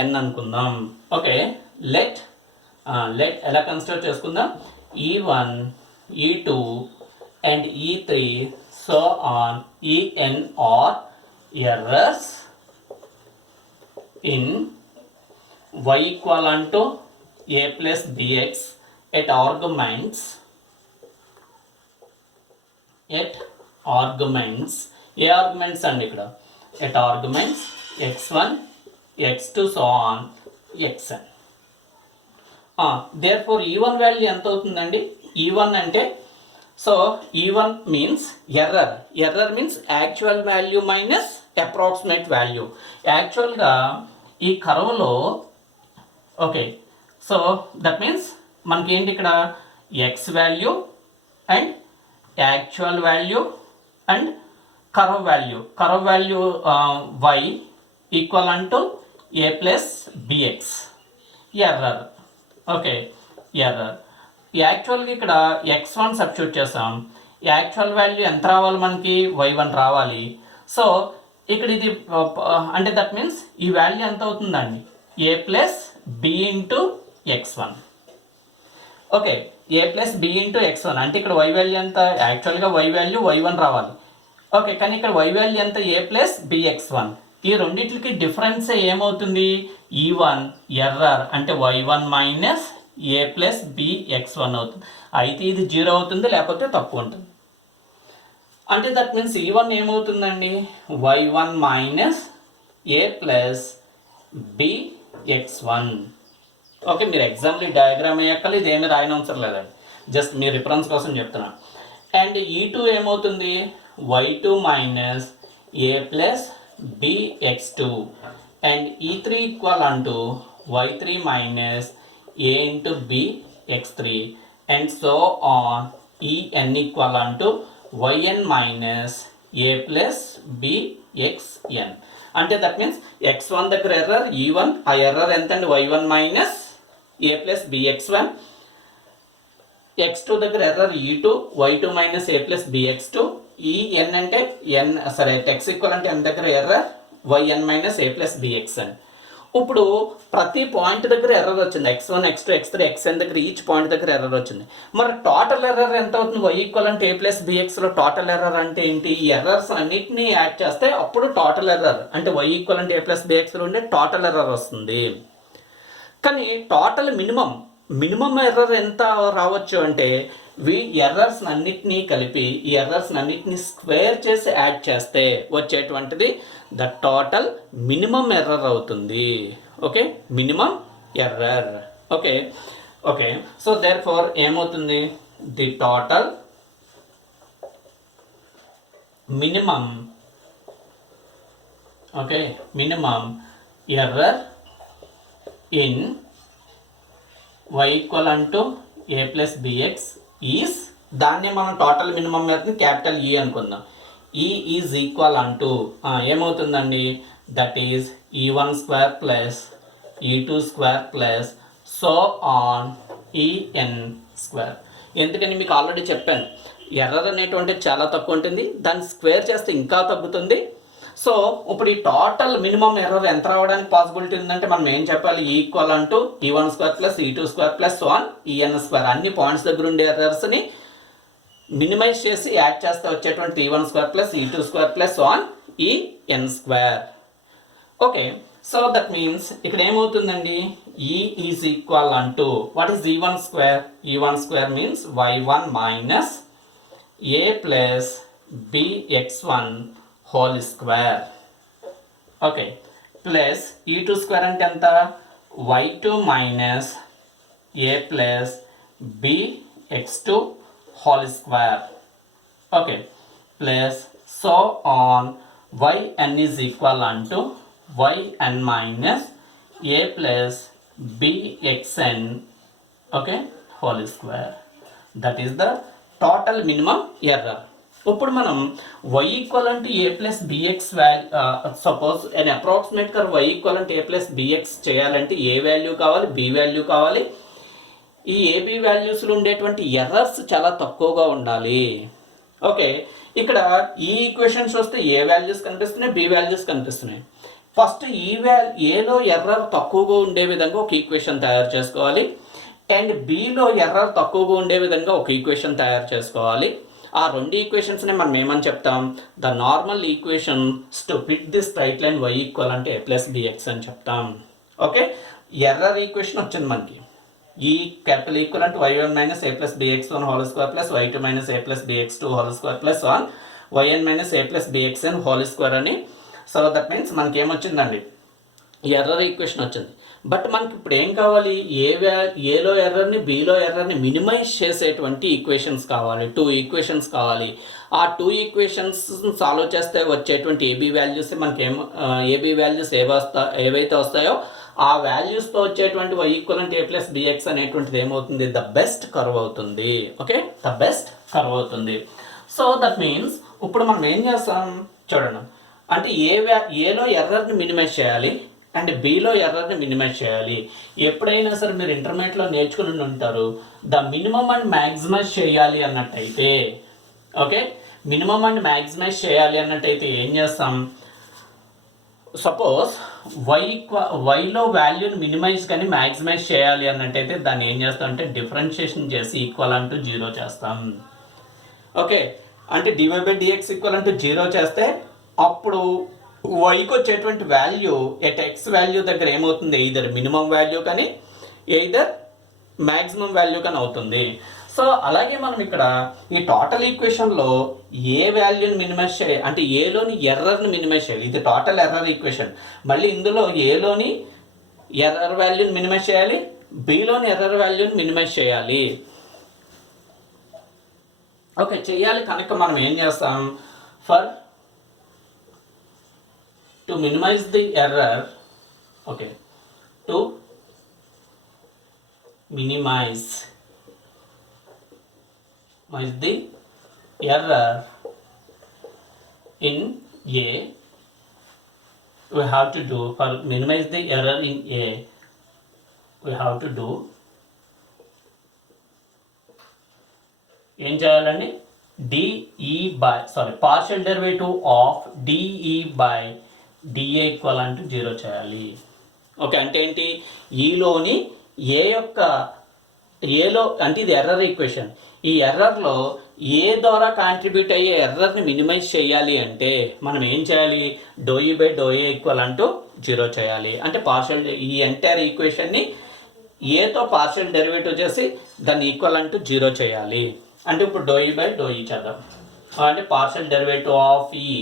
en అనుకుందాం. ఓకే, లెట్ ఎలా కన్సిడర్ చేసుకుందాం? e1 e2 and e3 so on en are errors in y equivalent to a plus bx at arguments A arguments అండి ఇక్కడ? at arguments x1 x2 so on xn. therefore e1 value ఎంత అవుతుందండి? e1 అంటే so e1 means error means actual value minus approximate value. యాక్చువల్గా ఈ కర్వ్లో okay, so that means మనకి ఏంటి ఇక్కడ x value and actual value and curve value y equal అంటూ a plus bx error. Okay, error. యాక్చువల్గా ఇక్కడ x1 సబ్స్టిట్యూట్ చేస్తాం. యాక్చువల్ వాల్యూ ఎంత రావాలి మనకి? y1 రావాలి. సో ఇక్కడ ఇది అంటే దట్ మీన్స్ ఈ వాల్యూ ఎంత అవుతుందండి? A plus b into x1. Okay, a plus b into x1 అంటే ఇక్కడ y వాల్యూ ఎంత? యాక్చువల్గా y వాల్యూ y1 రావాలి. ఓకే, కానీ ఇక్కడ y వాల్యూ ఎంత? ఏ ప్లస్ bx1. ఈ రెండింటికి డిఫరెన్స్ ఏమవుతుంది? E1 ఎర్రర్ అంటే y1 minus a plus bx1 అవుతుంది. అయితే ఇది 0 అవుతుంది, లేకపోతే తక్కువ ఉంటుంది. అంటే దట్ మీన్స్ E1 ఏమవుతుందండి? y1 minus a plus bx1. Okay, మీరు ఎగ్జాంపుల్ డయాగ్రామ్ అయ్యాక ఇది ఏమీ రాయని అవసరం లేదండి, జస్ట్ మీ రిఫరెన్స్ కోసం చెప్తున్నాను. అండ్ E2 ఏమవుతుంది? y2 minus a plus bx2 and E3 equal అంటూ y3 minus a into bx3 and so on en equal to yn minus a plus bxn. అంటే దట్ మీన్స్ x1 దగ్గర error e1, ఆ error ఎంత అండి? y1 minus a plus bx1. x2 దగ్గర error e2, y2 minus a plus bx2. en అంటే n సరే x equal అంటే n దగ్గర error yn minus a plus bxn. ఇప్పుడు ప్రతి పాయింట్ దగ్గర ఎర్రర్ వచ్చింది. x1, x2, x3, xn దగ్గర ఈచ్ పాయింట్ దగ్గర ఎర్రర్ వచ్చింది. మరి టోటల్ ఎర్రర్ ఎంత అవుతుంది? y ఈక్వల్ అంటే a ప్లస్ bxలో టోటల్ ఎర్రర్ అంటే ఏంటి? ఈ ఎర్రర్స్ అన్నిటినీ యాడ్ చేస్తే అప్పుడు టోటల్ ఎర్రర్ అంటే y ఈక్వల్ అంటే a ప్లస్ bxలో ఉండే టోటల్ ఎర్రర్ వస్తుంది. కానీ టోటల్ మినిమం ఎర్రర్ ఎంత రావచ్చు అంటే ఈ ఎర్రర్స్ అన్నిటినీ కలిపి ఈ ఎర్రర్స్ అన్నిటినీ స్క్వేర్ చేసి యాడ్ చేస్తే వచ్చేటువంటిది ద టోటల్ మినిమం ఎర్రర్ అవుతుంది. Okay, minimum error. Okay, so therefore ఏమవుతుంది? The total minimum error in y equal అంటూ ఏ ప్లస్ బిఎక్స్ ఈజ్, దాన్ని మనం టోటల్ మినిమం ఎర్రర్ని క్యాపిటల్ ఈ అనుకుందాం. ఈ ఈజ్ ఈక్వల్ అంటూ ఏమవుతుందండి? That is e1 square plus e2 square plus so on en square. ఎందుకని మీకు ఆల్రెడీ చెప్పాను, ఎర్రర్ అనేటువంటి చాలా తక్కువ ఉంటుంది, దాన్ని స్క్వేర్ చేస్తే ఇంకా తగ్గుతుంది. సో ఇప్పుడు ఈ టోటల్ మినిమం ఎర్రర్ ఎంత రావడానికి పాసిబిలిటీ ఉందంటే మనం ఏం చెప్పాలి? ఈక్వల్ అంటూ e1 square plus e2 square plus so on en square. అన్ని పాయింట్స్ దగ్గర ఉండే ఎర్రర్స్ని మినిమైజ్ చేసి యాడ్ చేస్తే వచ్చేటువంటి e1 square plus e2 square plus so on en square. Okay, so that means ఇక్కడ ఏమవుతుందండి? e ఈజ్ ఈక్వల్ అంటూ what is e1 square? e1 square means y1 minus a plus bx1 whole square. Okay, plus e2 square అంటే ఎంత? y2 minus a plus bx2 whole square. Okay, plus so on yn is equal అంటూ yn minus a plus bxn okay whole square. That is the total minimum error. ఇప్పుడు మనం y equal అంటే a plus bx suppose and approximate కర్ y equal అంటే a plus bx చేయాలంటే a value కావాలి? B value కావాలి. ఈ AB వాల్యూస్లో ఉండేటువంటి ఎర్రర్స్ చాలా తక్కువగా ఉండాలి. ఓకే, ఇక్కడ ఈ ఈక్వేషన్స్ వస్తే ఏ వాల్యూస్ కనిపిస్తున్నాయి, బి వాల్యూస్ కనిపిస్తున్నాయి. ఫస్ట్ ఏలో ఎర్రర్ తక్కువగా ఉండే విధంగా ఒక ఈక్వేషన్ తయారు చేసుకోవాలి, అండ్ బిలో ఎర్రర్ తక్కువగా ఉండే విధంగా ఒక ఈక్వేషన్ తయారు చేసుకోవాలి. ఆ రెండు ఈక్వేషన్స్ని మనం ఏమని చెప్తాం? The normal equations to fit the straight line y equal అంటే a ప్లస్ బిఎక్స్ అని చెప్తాం. ఓకే, ఎర్రర్ ఈక్వేషన్ వచ్చింది మనకి. ఈ క్యాపిటల్ ఈక్వల్ అంటే y1 minus a plus bx1 whole square plus y2 minus a plus bx2 whole square plus yn minus a plus bxn whole square అని. So that means మనకి ఏమొచ్చిందండి? Error equation వచ్చింది. But మనకి ఇప్పుడు ఏం కావాలి? ఏలో ఎర్రర్ని below ఎర్రర్ని minimise చేసేటువంటి equations కావాలి. 2 ఈక్వేషన్స్ కావాలి. ఆ 2 ఈక్వేషన్స్ సాల్వ్ చేస్తే వచ్చేటువంటి ఏబీ వాల్యూస్ మనకి ఏబీ వాల్యూస్ ఏవైతే వస్తాయో ఆ వాల్యూస్తో వచ్చేటువంటి y equivalent a plus bx అనేటువంటిది ఏమవుతుంది, ద బెస్ట్ కర్వ్ అవుతుంది. ఓకే, ద బెస్ట్ కర్వ్ అవుతుంది. సో దట్ మీన్స్ ఇప్పుడు మనం ఏం చేస్తాం చూడండి, అంటే ఏలో ఎర్రర్ని మినిమైజ్ చేయాలి అండ్ బిలో ఎర్రర్ని మినిమైజ్ చేయాలి. ఎప్పుడైనా సరే మీరు ఇంటర్మీడియట్లో నేర్చుకుని ఉంటారు, ద మినిమం అండ్ మ్యాక్సిమైజ్ చేయాలి అన్నట్టయితే, ఓకే, మినిమం అండ్ మ్యాక్సిమైజ్ చేయాలి అన్నట్టయితే ఏం చేస్తాం, సపోజ్ వైలో వాల్యూని మినిమైజ్ కానీ మ్యాక్సిమైజ్ చేయాలి అన్నట్టయితే దాన్ని ఏం చేస్తాం అంటే డిఫరెన్షియేషన్ చేసి ఈక్వల్ అంటూ 0 చేస్తాం. ఓకే, అంటే dy/dx ఈక్వల్ అంటూ 0 చేస్తే అప్పుడు వైకి వచ్చేటువంటి వాల్యూ ఎట్ ఎక్స్ వాల్యూ దగ్గర ఏమవుతుంది, ఎయిదర్ మినిమం వాల్యూ కానీ ఎయిదర్ మ్యాక్సిమం వాల్యూ కానీ అవుతుంది. సో అలాగే మనం ఇక్కడ ఈ టోటల్ ఈక్వేషన్లో ఏ వాల్యూని మినిమైజ్ చేయాలి అంటే ఏలోని ఎర్రర్ని మినిమైజ్ చేయాలి. ఇది టోటల్ ఎర్రర్ ఈక్వేషన్. మళ్ళీ ఇందులో ఏలోని ఎర్రర్ వాల్యూని మినిమైజ్ చేయాలి, బిలోని ఎర్రర్ వాల్యూని మినిమైజ్ చేయాలి. ఓకే, చేయాలి కనుక మనం ఏం చేస్తాం, for to minimize the error, okay, to minimize the error in A, we have to do, for minimize the error in A, we have to do ఏం చేయాలండి, partial derivative of D E by D A equal అంటూ 0 చేయాలి. Okay, అంటే ఏంటి, ఈలోని ఏలో అంటే ఇది error equation, ఈ ఎర్రర్లో ఏ ద్వారా కాంట్రిబ్యూట్ అయ్యే ఎర్రర్ని మినిమైజ్ చేయాలి అంటే మనం ఏం చేయాలి, ∂E/∂A ఈక్వల్ అంటూ 0 చేయాలి. అంటే ఈ ఎంటైర్ ఈక్వేషన్ని ఏతో పార్షియల్ డెరివేటివ్ చేసి దాన్ని ఈక్వల్ అంటూ 0 చేయాలి. అంటే ఇప్పుడు ∂E/∂E చేద్దాం. అంటే partial derivative of E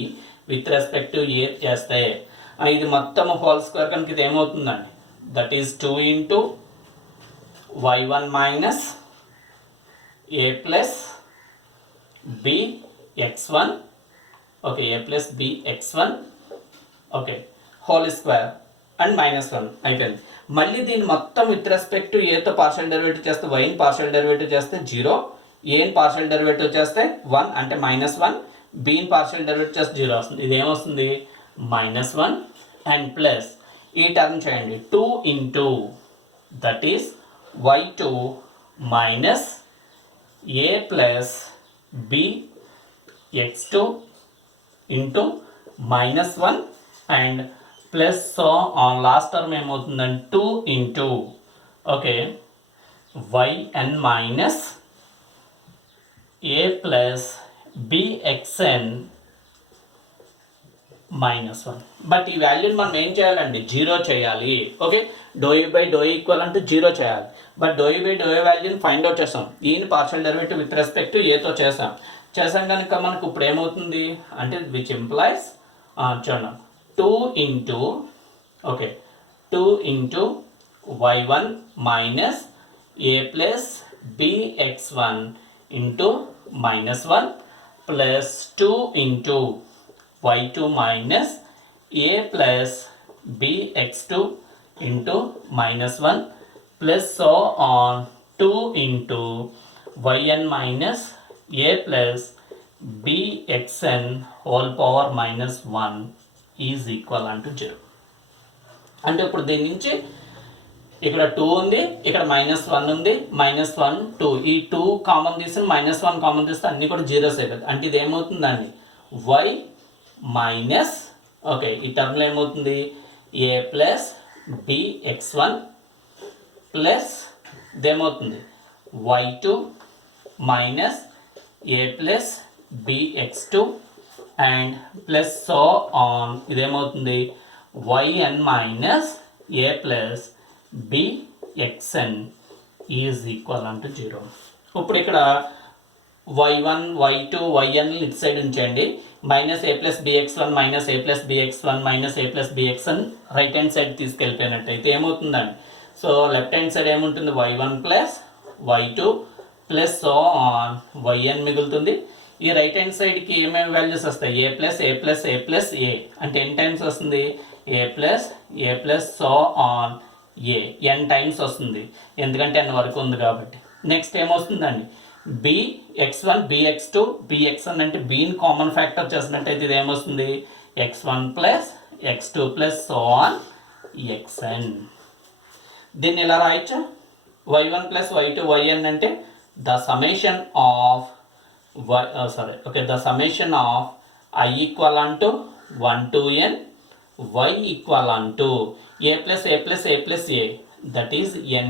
with respect to a చేస్తే ఇది మొత్తం హోల్ స్క్వేర్ కనుక ఇది ఏమవుతుందండి, that is 2 into y1 minus a plus bx1, okay, a plus bx1, okay, whole square and -1 అయిపోయింది. మళ్ళీ దీన్ని మొత్తం విత్ రెస్పెక్ట్ టు ఏతో పార్షియల్ డెరివేటివ్ చేస్తే వైని పార్షియల్ డెరివేటివ్ చేస్తే 0, ఏని పార్షియల్ డెరివేటివ్ చేస్తే 1 అంటే -1, బీని పార్షియల్ డెరివేటివ్ చేస్తే 0 వస్తుంది. ఇది ఏమొస్తుంది, -1 అండ్ ప్లస్ ఈ టర్మ్ చేయండి 2 into that is y2 minus a plus bx2 into -1 and plus so on last term ఏమవుతుందంటే 2 into okay yn minus a plus bxn -1. But ఈ వాల్యూని మనం ఏం చేయాలండి, 0 చేయాలి. ఓకే, ∂E/∂A ఈక్వల్ అంటూ 0 చేయాలి. బట్ ∂E/∂A వాల్యూని ఫైండ్ అవుట్ చేస్తాం, ఈని partial derivative with respect to ఏతో చేసాం కనుక మనకు ఇప్పుడు ఏమవుతుంది అంటే విచ్ ఇంప్లైస్ చూడండి 2 into okay 2 into y1 minus a plus bx1 into -1 plus 2 into y2 minus a plus bx2 into -1 plus so on 2 into yn minus a plus bxn whole power -1 is equal అంటూ 0. అంటే ఇప్పుడు దీని నుంచి ఇక్కడ 2 ఉంది, ఇక్కడ -1 ఉంది, -1 2, ఈ 2 కామన్ తీసి -1 కామన్ తీస్తే అన్నీ కూడా 0s అయిపోతుంది. అంటే ఇది ఏమవుతుందండి, y మైనస్ ఓకే ఈ టర్మ్లో ఏమవుతుంది ఏ ప్లస్ bx1 ప్లస్ ఇదేమవుతుంది y2 minus a plus bx2 and plus so on ఇదేమవుతుంది yn minus a plus bxn is equal అంటూ 0. ఇప్పుడు ఇక్కడ y1 y2 yn ఇటు సైడ్ ఉంచండి, minus a plus bx1 minus a plus bx1 minus a plus bxn right hand side తీసుకెళ్ళిపోయినట్టయితే ఏమవుతుందండి, so left hand side ఏముంటుంది y1 plus y2 plus so on yn మిగులుతుంది. ఈ రైట్ హ్యాండ్ సైడ్కి ఏమేమి values వస్తాయి, a plus a plus a plus a అంటే ఎన్ని టైమ్స్ వస్తుంది, a plus so on a n times వస్తుంది, ఎందుకంటే ఎన్ వరకు ఉంది కాబట్టి. నెక్స్ట్ ఏమొస్తుందండి, bx1 bx2 bxn అంటే bని కామన్ ఫ్యాక్టర్ చేసినట్టయితే ఇది ఏమొస్తుంది, x1 plus x2 plus so on xn. దీన్ని ఇలా రాయొచ్చు, y1 ప్లస్ y2 yn అంటే the summation of the summation of I equal to 1 to n y equal to a plus a plus a plus a that is na,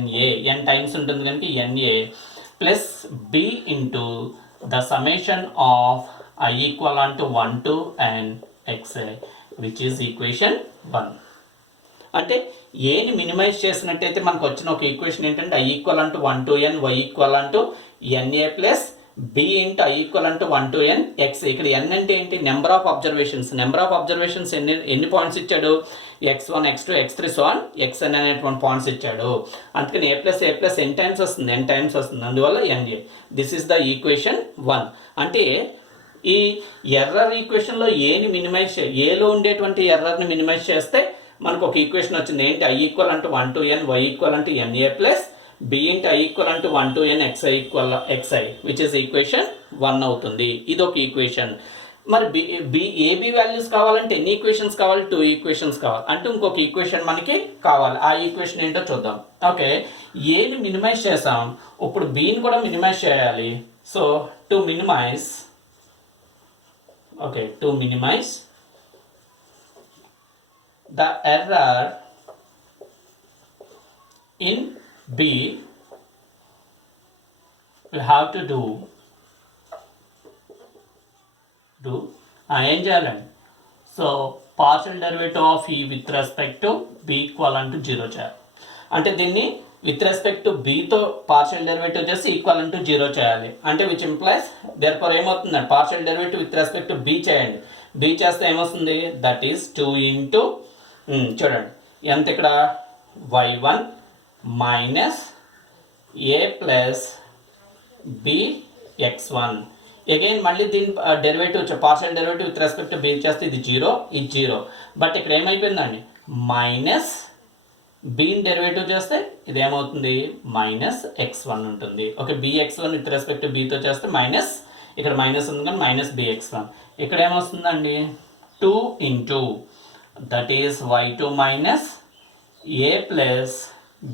n times ఉంటుంది కనుక na plus b into the summation of I equal to 1 to n xi which is equation 1. అంటే ఏని minimise చేసినట్టయితే మనకు వచ్చిన ఒక equation ఏంటంటే I equal to 1 to n y equal to na plus b into I equal to 1 to n x. ఇక్కడ n అంటే ఏంటి, number of observations. Number of observations ఎన్ని పాయింట్స్ ఇచ్చాడు, x1 x2 x3 so on xn అనేటువంటి points ఇచ్చాడు. అందుకని a plus n times వస్తుంది, n times వస్తుంది, అందువల్ల na. This is the equation 1. అంటే ఈ ఎర్రర్ ఈక్వేషన్లో ఏని మినిమైజ్ ఏలో ఉండేటువంటి ఎర్రర్ని మినిమైజ్ చేస్తే మనకు ఒక ఈక్వేషన్ వచ్చింది ఏంటి, I equal to 1 to n y equal to na plus b into I equal to 1 to n xi which is equation 1 అవుతుంది. ఇది ఒక ఈక్వేషన్. మరి ఏబి వాల్యూస్ కావాలంటే ఎన్ని ఈక్వేషన్స్ కావాలి, 2 ఈక్వేషన్స్ కావాలి. అంటే ఇంకొక ఈక్వేషన్ మనకి కావాలి. ఆ ఈక్వేషన్ ఏంటో చూద్దాం. ఓకే, ఏని మినిమైజ్ చేసాం, ఇప్పుడు బిని కూడా మినిమైజ్ చేయాలి. So to minimize the error in B, we have to do ఏం చేయాలండి, so partial derivative of E with respect to B equal to 0 చేయాలి. అంటే దీన్ని విత్ రెస్పెక్ట్ టు బీతో పార్షియల్ డెరివేటివ్ చేసి ఈక్వల్ టు 0 చేయాలి. అంటే విచ్ ఇంప్లైస్ దేర్ఫోర్ ఏమవుతుందండి, partial derivative with respect to B చేయండి. B చేస్తే ఏమొస్తుంది, దట్ ఈస్ 2 ఇంటూ చూడండి ఎంత ఇక్కడ y1 minus a plus bx1. Again మళ్ళీ దీని derivative partial derivative with respect to b చేస్తే ఇది 0, ఇది 0. బట్ ఇక్కడ ఏమైపోయిందండి, మైనస్ బీని డెరివేటివ్ చేస్తే ఇది ఏమవుతుంది, మైనస్ x1 ఉంటుంది. Okay, bx1 with respect to bతో చేస్తే మైనస్, ఇక్కడ మైనస్ ఉంది కానీ మైనస్ bx1. ఇక్కడ ఏమొస్తుందండి, 2 into that is y2 minus a plus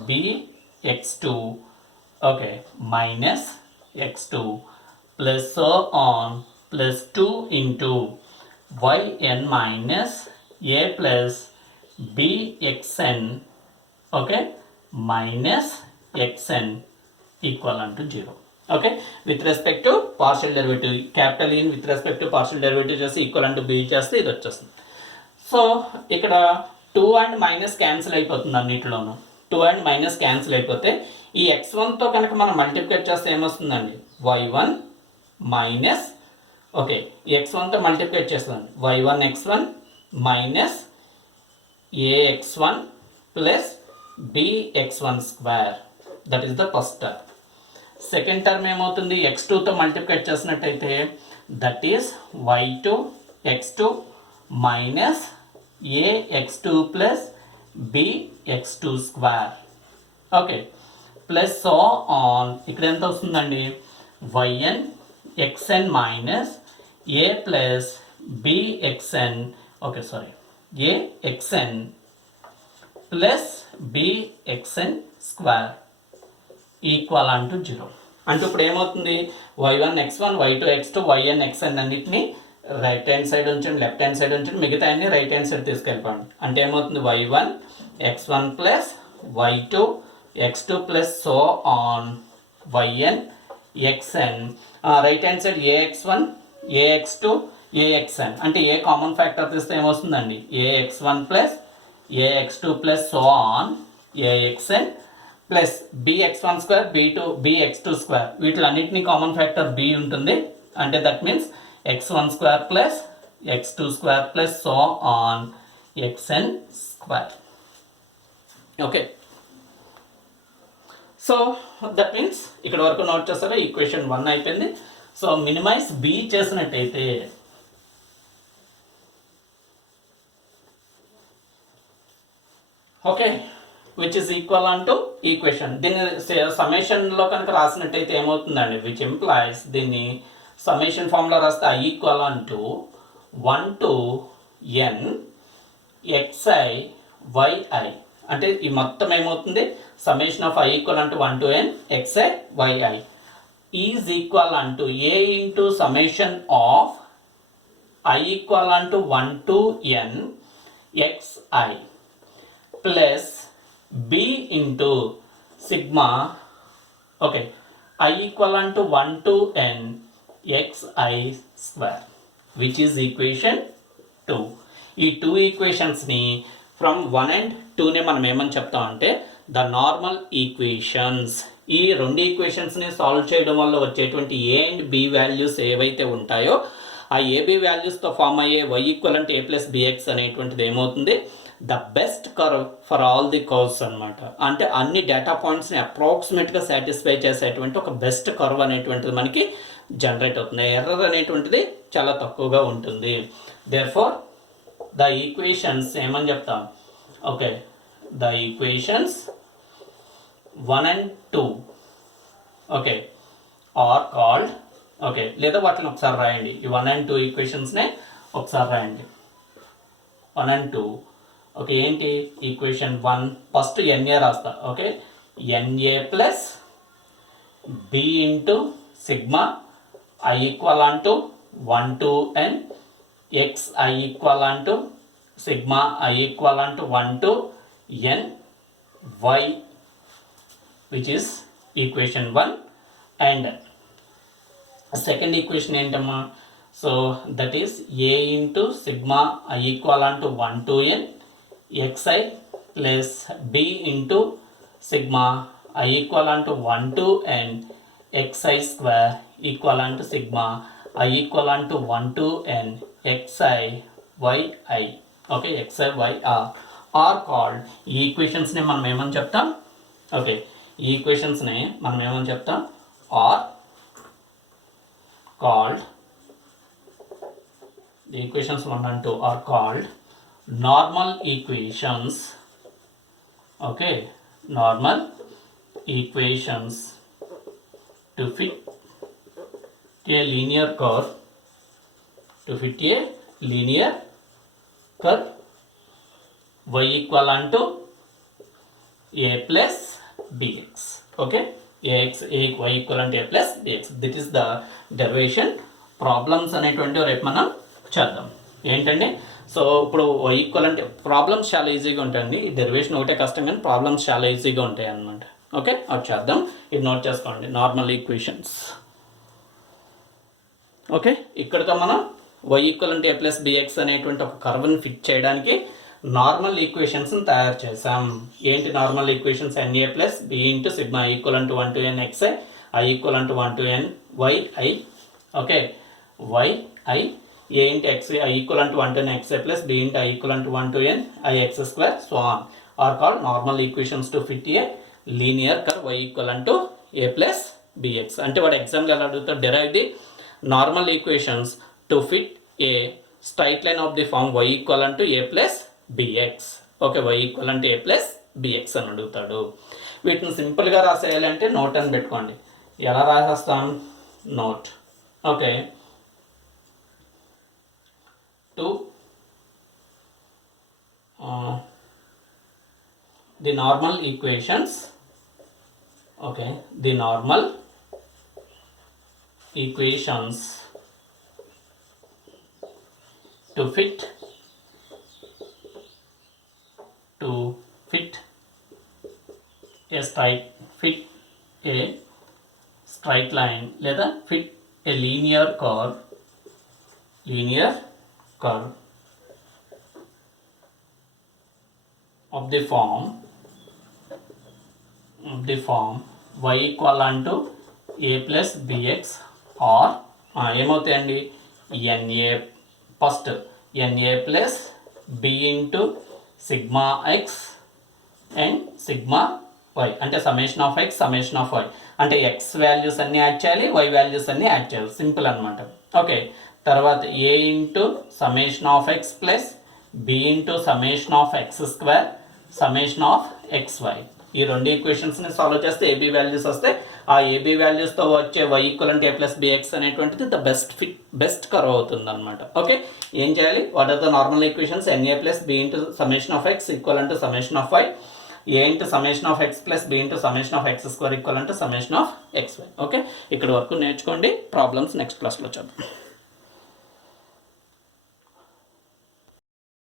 bx2 okay minus x2 plus so on plus 2 into yn minus a plus bxn okay minus xn equal to 0. Okay, with respect to partial derivative capital in with respect to partial derivative చేసి equal to b చేస్తే ఇది వచ్చేస్తుంది. So ఇక్కడ 2 and minus cancel అయిపోతుంది అన్నింటిలోనూ. 2 and minus cancel అయిపోతే ఈ x1తో కనుక మనం మల్టిప్లికేట్ చేస్తే ఏమొస్తుందండి, y1 మైనస్ ఓకే x1తో మల్టిప్లికేట్ చేస్తుందండి y1 x1 minus ax1 plus bx1 square. That is the first term. Second term ఏమవుతుంది, x2తో మల్టిప్లికేట్ చేసినట్టయితే that is y2 x2 minus ax2 plus bx2 square. Okay, plus so on ఇక్కడ ఎంత వస్తుందండి, yn xn minus a plus bxn okay sorry axn plus bxn square equal to 0. అంటే ఇప్పుడు ఏమవుతుంది, y1 x1 y2 x2 yn xn అన్నిటిని right hand side ఉంచండి, left hand side ఉంచండి, మిగతా అన్ని రైట్ హ్యాండ్ సైడ్ తీసుకెళ్ళిపోండి. అంటే ఏమవుతుంది, y1 x1 plus y2 x2 plus so on yn xn right hand side ax1 ax2 axn అంటే a common factor తీస్తే ఏమొస్తుందండి, ax1 plus ax2 plus so on axn plus bx1 square bx2 square. వీటిలన్నింటినీ common factor b ఉంటుంది. అంటే that means x1 square plus x2 square plus so on xn square. Okay, so that means ఇక్కడ వరకు note చేస్తారా, equation 1 అయిపోయింది. So minimize b చేసినట్టయితే okay, which is equal to equation. దీన్ని సమ్మేషన్లో కనుక రాసినట్టయితే ఏమవుతుందండి, విచ్ ఎంప్లాయిస్ దీన్ని సమ్మేషన్ ఫామ్లో రాస్తే I equal to 1 to n xi yi, అంటే ఈ మొత్తం ఏమవుతుంది, summation of I equal to 1 to n xi yi is equal to a into summation of I equal to 1 to n xi plus b into sigma, okay, I equal to 1 to n xi square, which is equation 2. ఈ 2 ఈక్వేషన్స్ని from 1 and 2ని మనం ఏమని చెప్తామంటే the normal equations. ఈ 2 ఈక్వేషన్స్ని solve చేయడం వల్ల వచ్చేటువంటి ఏ and B values ఏవైతే ఉంటాయో ఆ ఏబి వాల్యూస్తో ఫామ్ అయ్యే y ఈక్వల్ అంటే a ప్లస్ బిఎక్స్ అనేటువంటిది ఏమవుతుంది, the best curve for all the curves అనమాట. అంటే అన్ని డేటా పాయింట్స్ని అప్రాక్సిమేట్గా సాటిస్ఫై చేసేటువంటి ఒక బెస్ట్ కర్వ్ అనేటువంటిది మనకి జనరేట్ అవుతుంది. ఎర్రర్ అనేటువంటిది చాలా తక్కువగా ఉంటుంది. దేర్ఫోర్ ద ఈక్వేషన్స్ ఏమని చెప్తాం, okay, the equations 1 and 2 okay are called, okay, లేదా వాటిని ఒకసారి రాయండి. ఈ 1 and 2 ఈక్వేషన్స్నే ఒకసారి రాయండి. 1 and 2 ఓకే, ఏంటి ఈక్వేషన్ 1 ఫస్ట్ ఎన్ఏ రాస్తా, okay, n a plus b into sigma i equal to 1 to n xi equal to sigma i equal to 1 to n y, which is equation 1. And second equation ఏంటమ్మా, so that is a into sigma i equal to 1 to n xi plus b into sigma i equal to 1 to n xi square equal to sigma i equal to 1 to n xi yi, okay, xi yi are called. ఈ ఈక్వేషన్స్ని మనం ఏమని చెప్తాం, okay, ఈ ఈక్వేషన్స్ని మనం ఏమని చెప్తాం, are called, the equations 1 and 2 are called normal equations, okay, normal equations to fit a linear curve, to fit a linear curve y equal to a plus bx, okay, y equal to a plus bx. This is the derivation. Problems అనేటువంటి రేపు మనం చేద్దాం. ఏంటంటే so ఇప్పుడు equal అంటే problems చాలా ఈజీగా ఉంటాయండి. డెరివేషన్ ఒకటే కష్టం కానీ ప్రాబ్లమ్స్ చాలా ఈజీగా ఉంటాయి అన్నమాట. ఓకే, అవి చేద్దాం. ఇది నోట్ చేసుకోండి, నార్మల్ ఈక్వేషన్స్. ఓకే, ఇక్కడతో మనం y ఈక్వల్ అంటే a ప్లస్ బిఎక్స్ అనేటువంటి ఒక కర్వ్ని ఫిట్ చేయడానికి నార్మల్ ఈక్వేషన్స్ని తయారు చేసాం. ఏంటి normal equations, n a plus b into sigma equal to 1 to n xi i equal to 1 to n yi, okay, y i a into x I equal to 1 to n xi plus b into I equal to 1 to n I x square so on are called normal equations to fit a linear curve y equal to a plus bx. అంటే వాడు ఎగ్జామ్లో ఎలా అడుగుతాడు, derive the normal equations to fit a straight line of the form y equal to a plus bx. Okay, y equal to a plus bx అని అడుగుతాడు. వీటిని సింపుల్గా రాసేయాలంటే note అని పెట్టుకోండి. ఎలా రాసేస్తాం, note, okay, to the normal equations, okay, the normal equations to fit a straight line లేదా fit a linear curve of the form y equal to a plus bx or ఏమవుతాయండి, na first na plus b into sigma x and sigma y, అంటే summation of x summation of y, అంటే x values అన్నీ add చేయాలి, y values అన్నీ add చేయాలి, simple అనమాట. Okay, తర్వాత a into summation of x plus b into summation of x square summation of xy. ఈ రెండు ఈక్వేషన్స్ని సాల్వ్ చేస్తే ఏబీ వాల్యూస్ వస్తే ఆ ఏబీ వాల్యూస్తో వచ్చే y equivalent a plus bx అనేటువంటిది ద బెస్ట్ కర్వ్ అవుతుంది అనమాట. ఓకే, ఏం చేయాలి? What are the normal equations? na plus b into summation of x equivalent to summation of y, a into summation of x plus b into summation of x square equivalent to summation of xy. Okay, ఇక్కడ వరకు నేర్చుకోండి. Problems next క్లాస్లో చూద్దాం.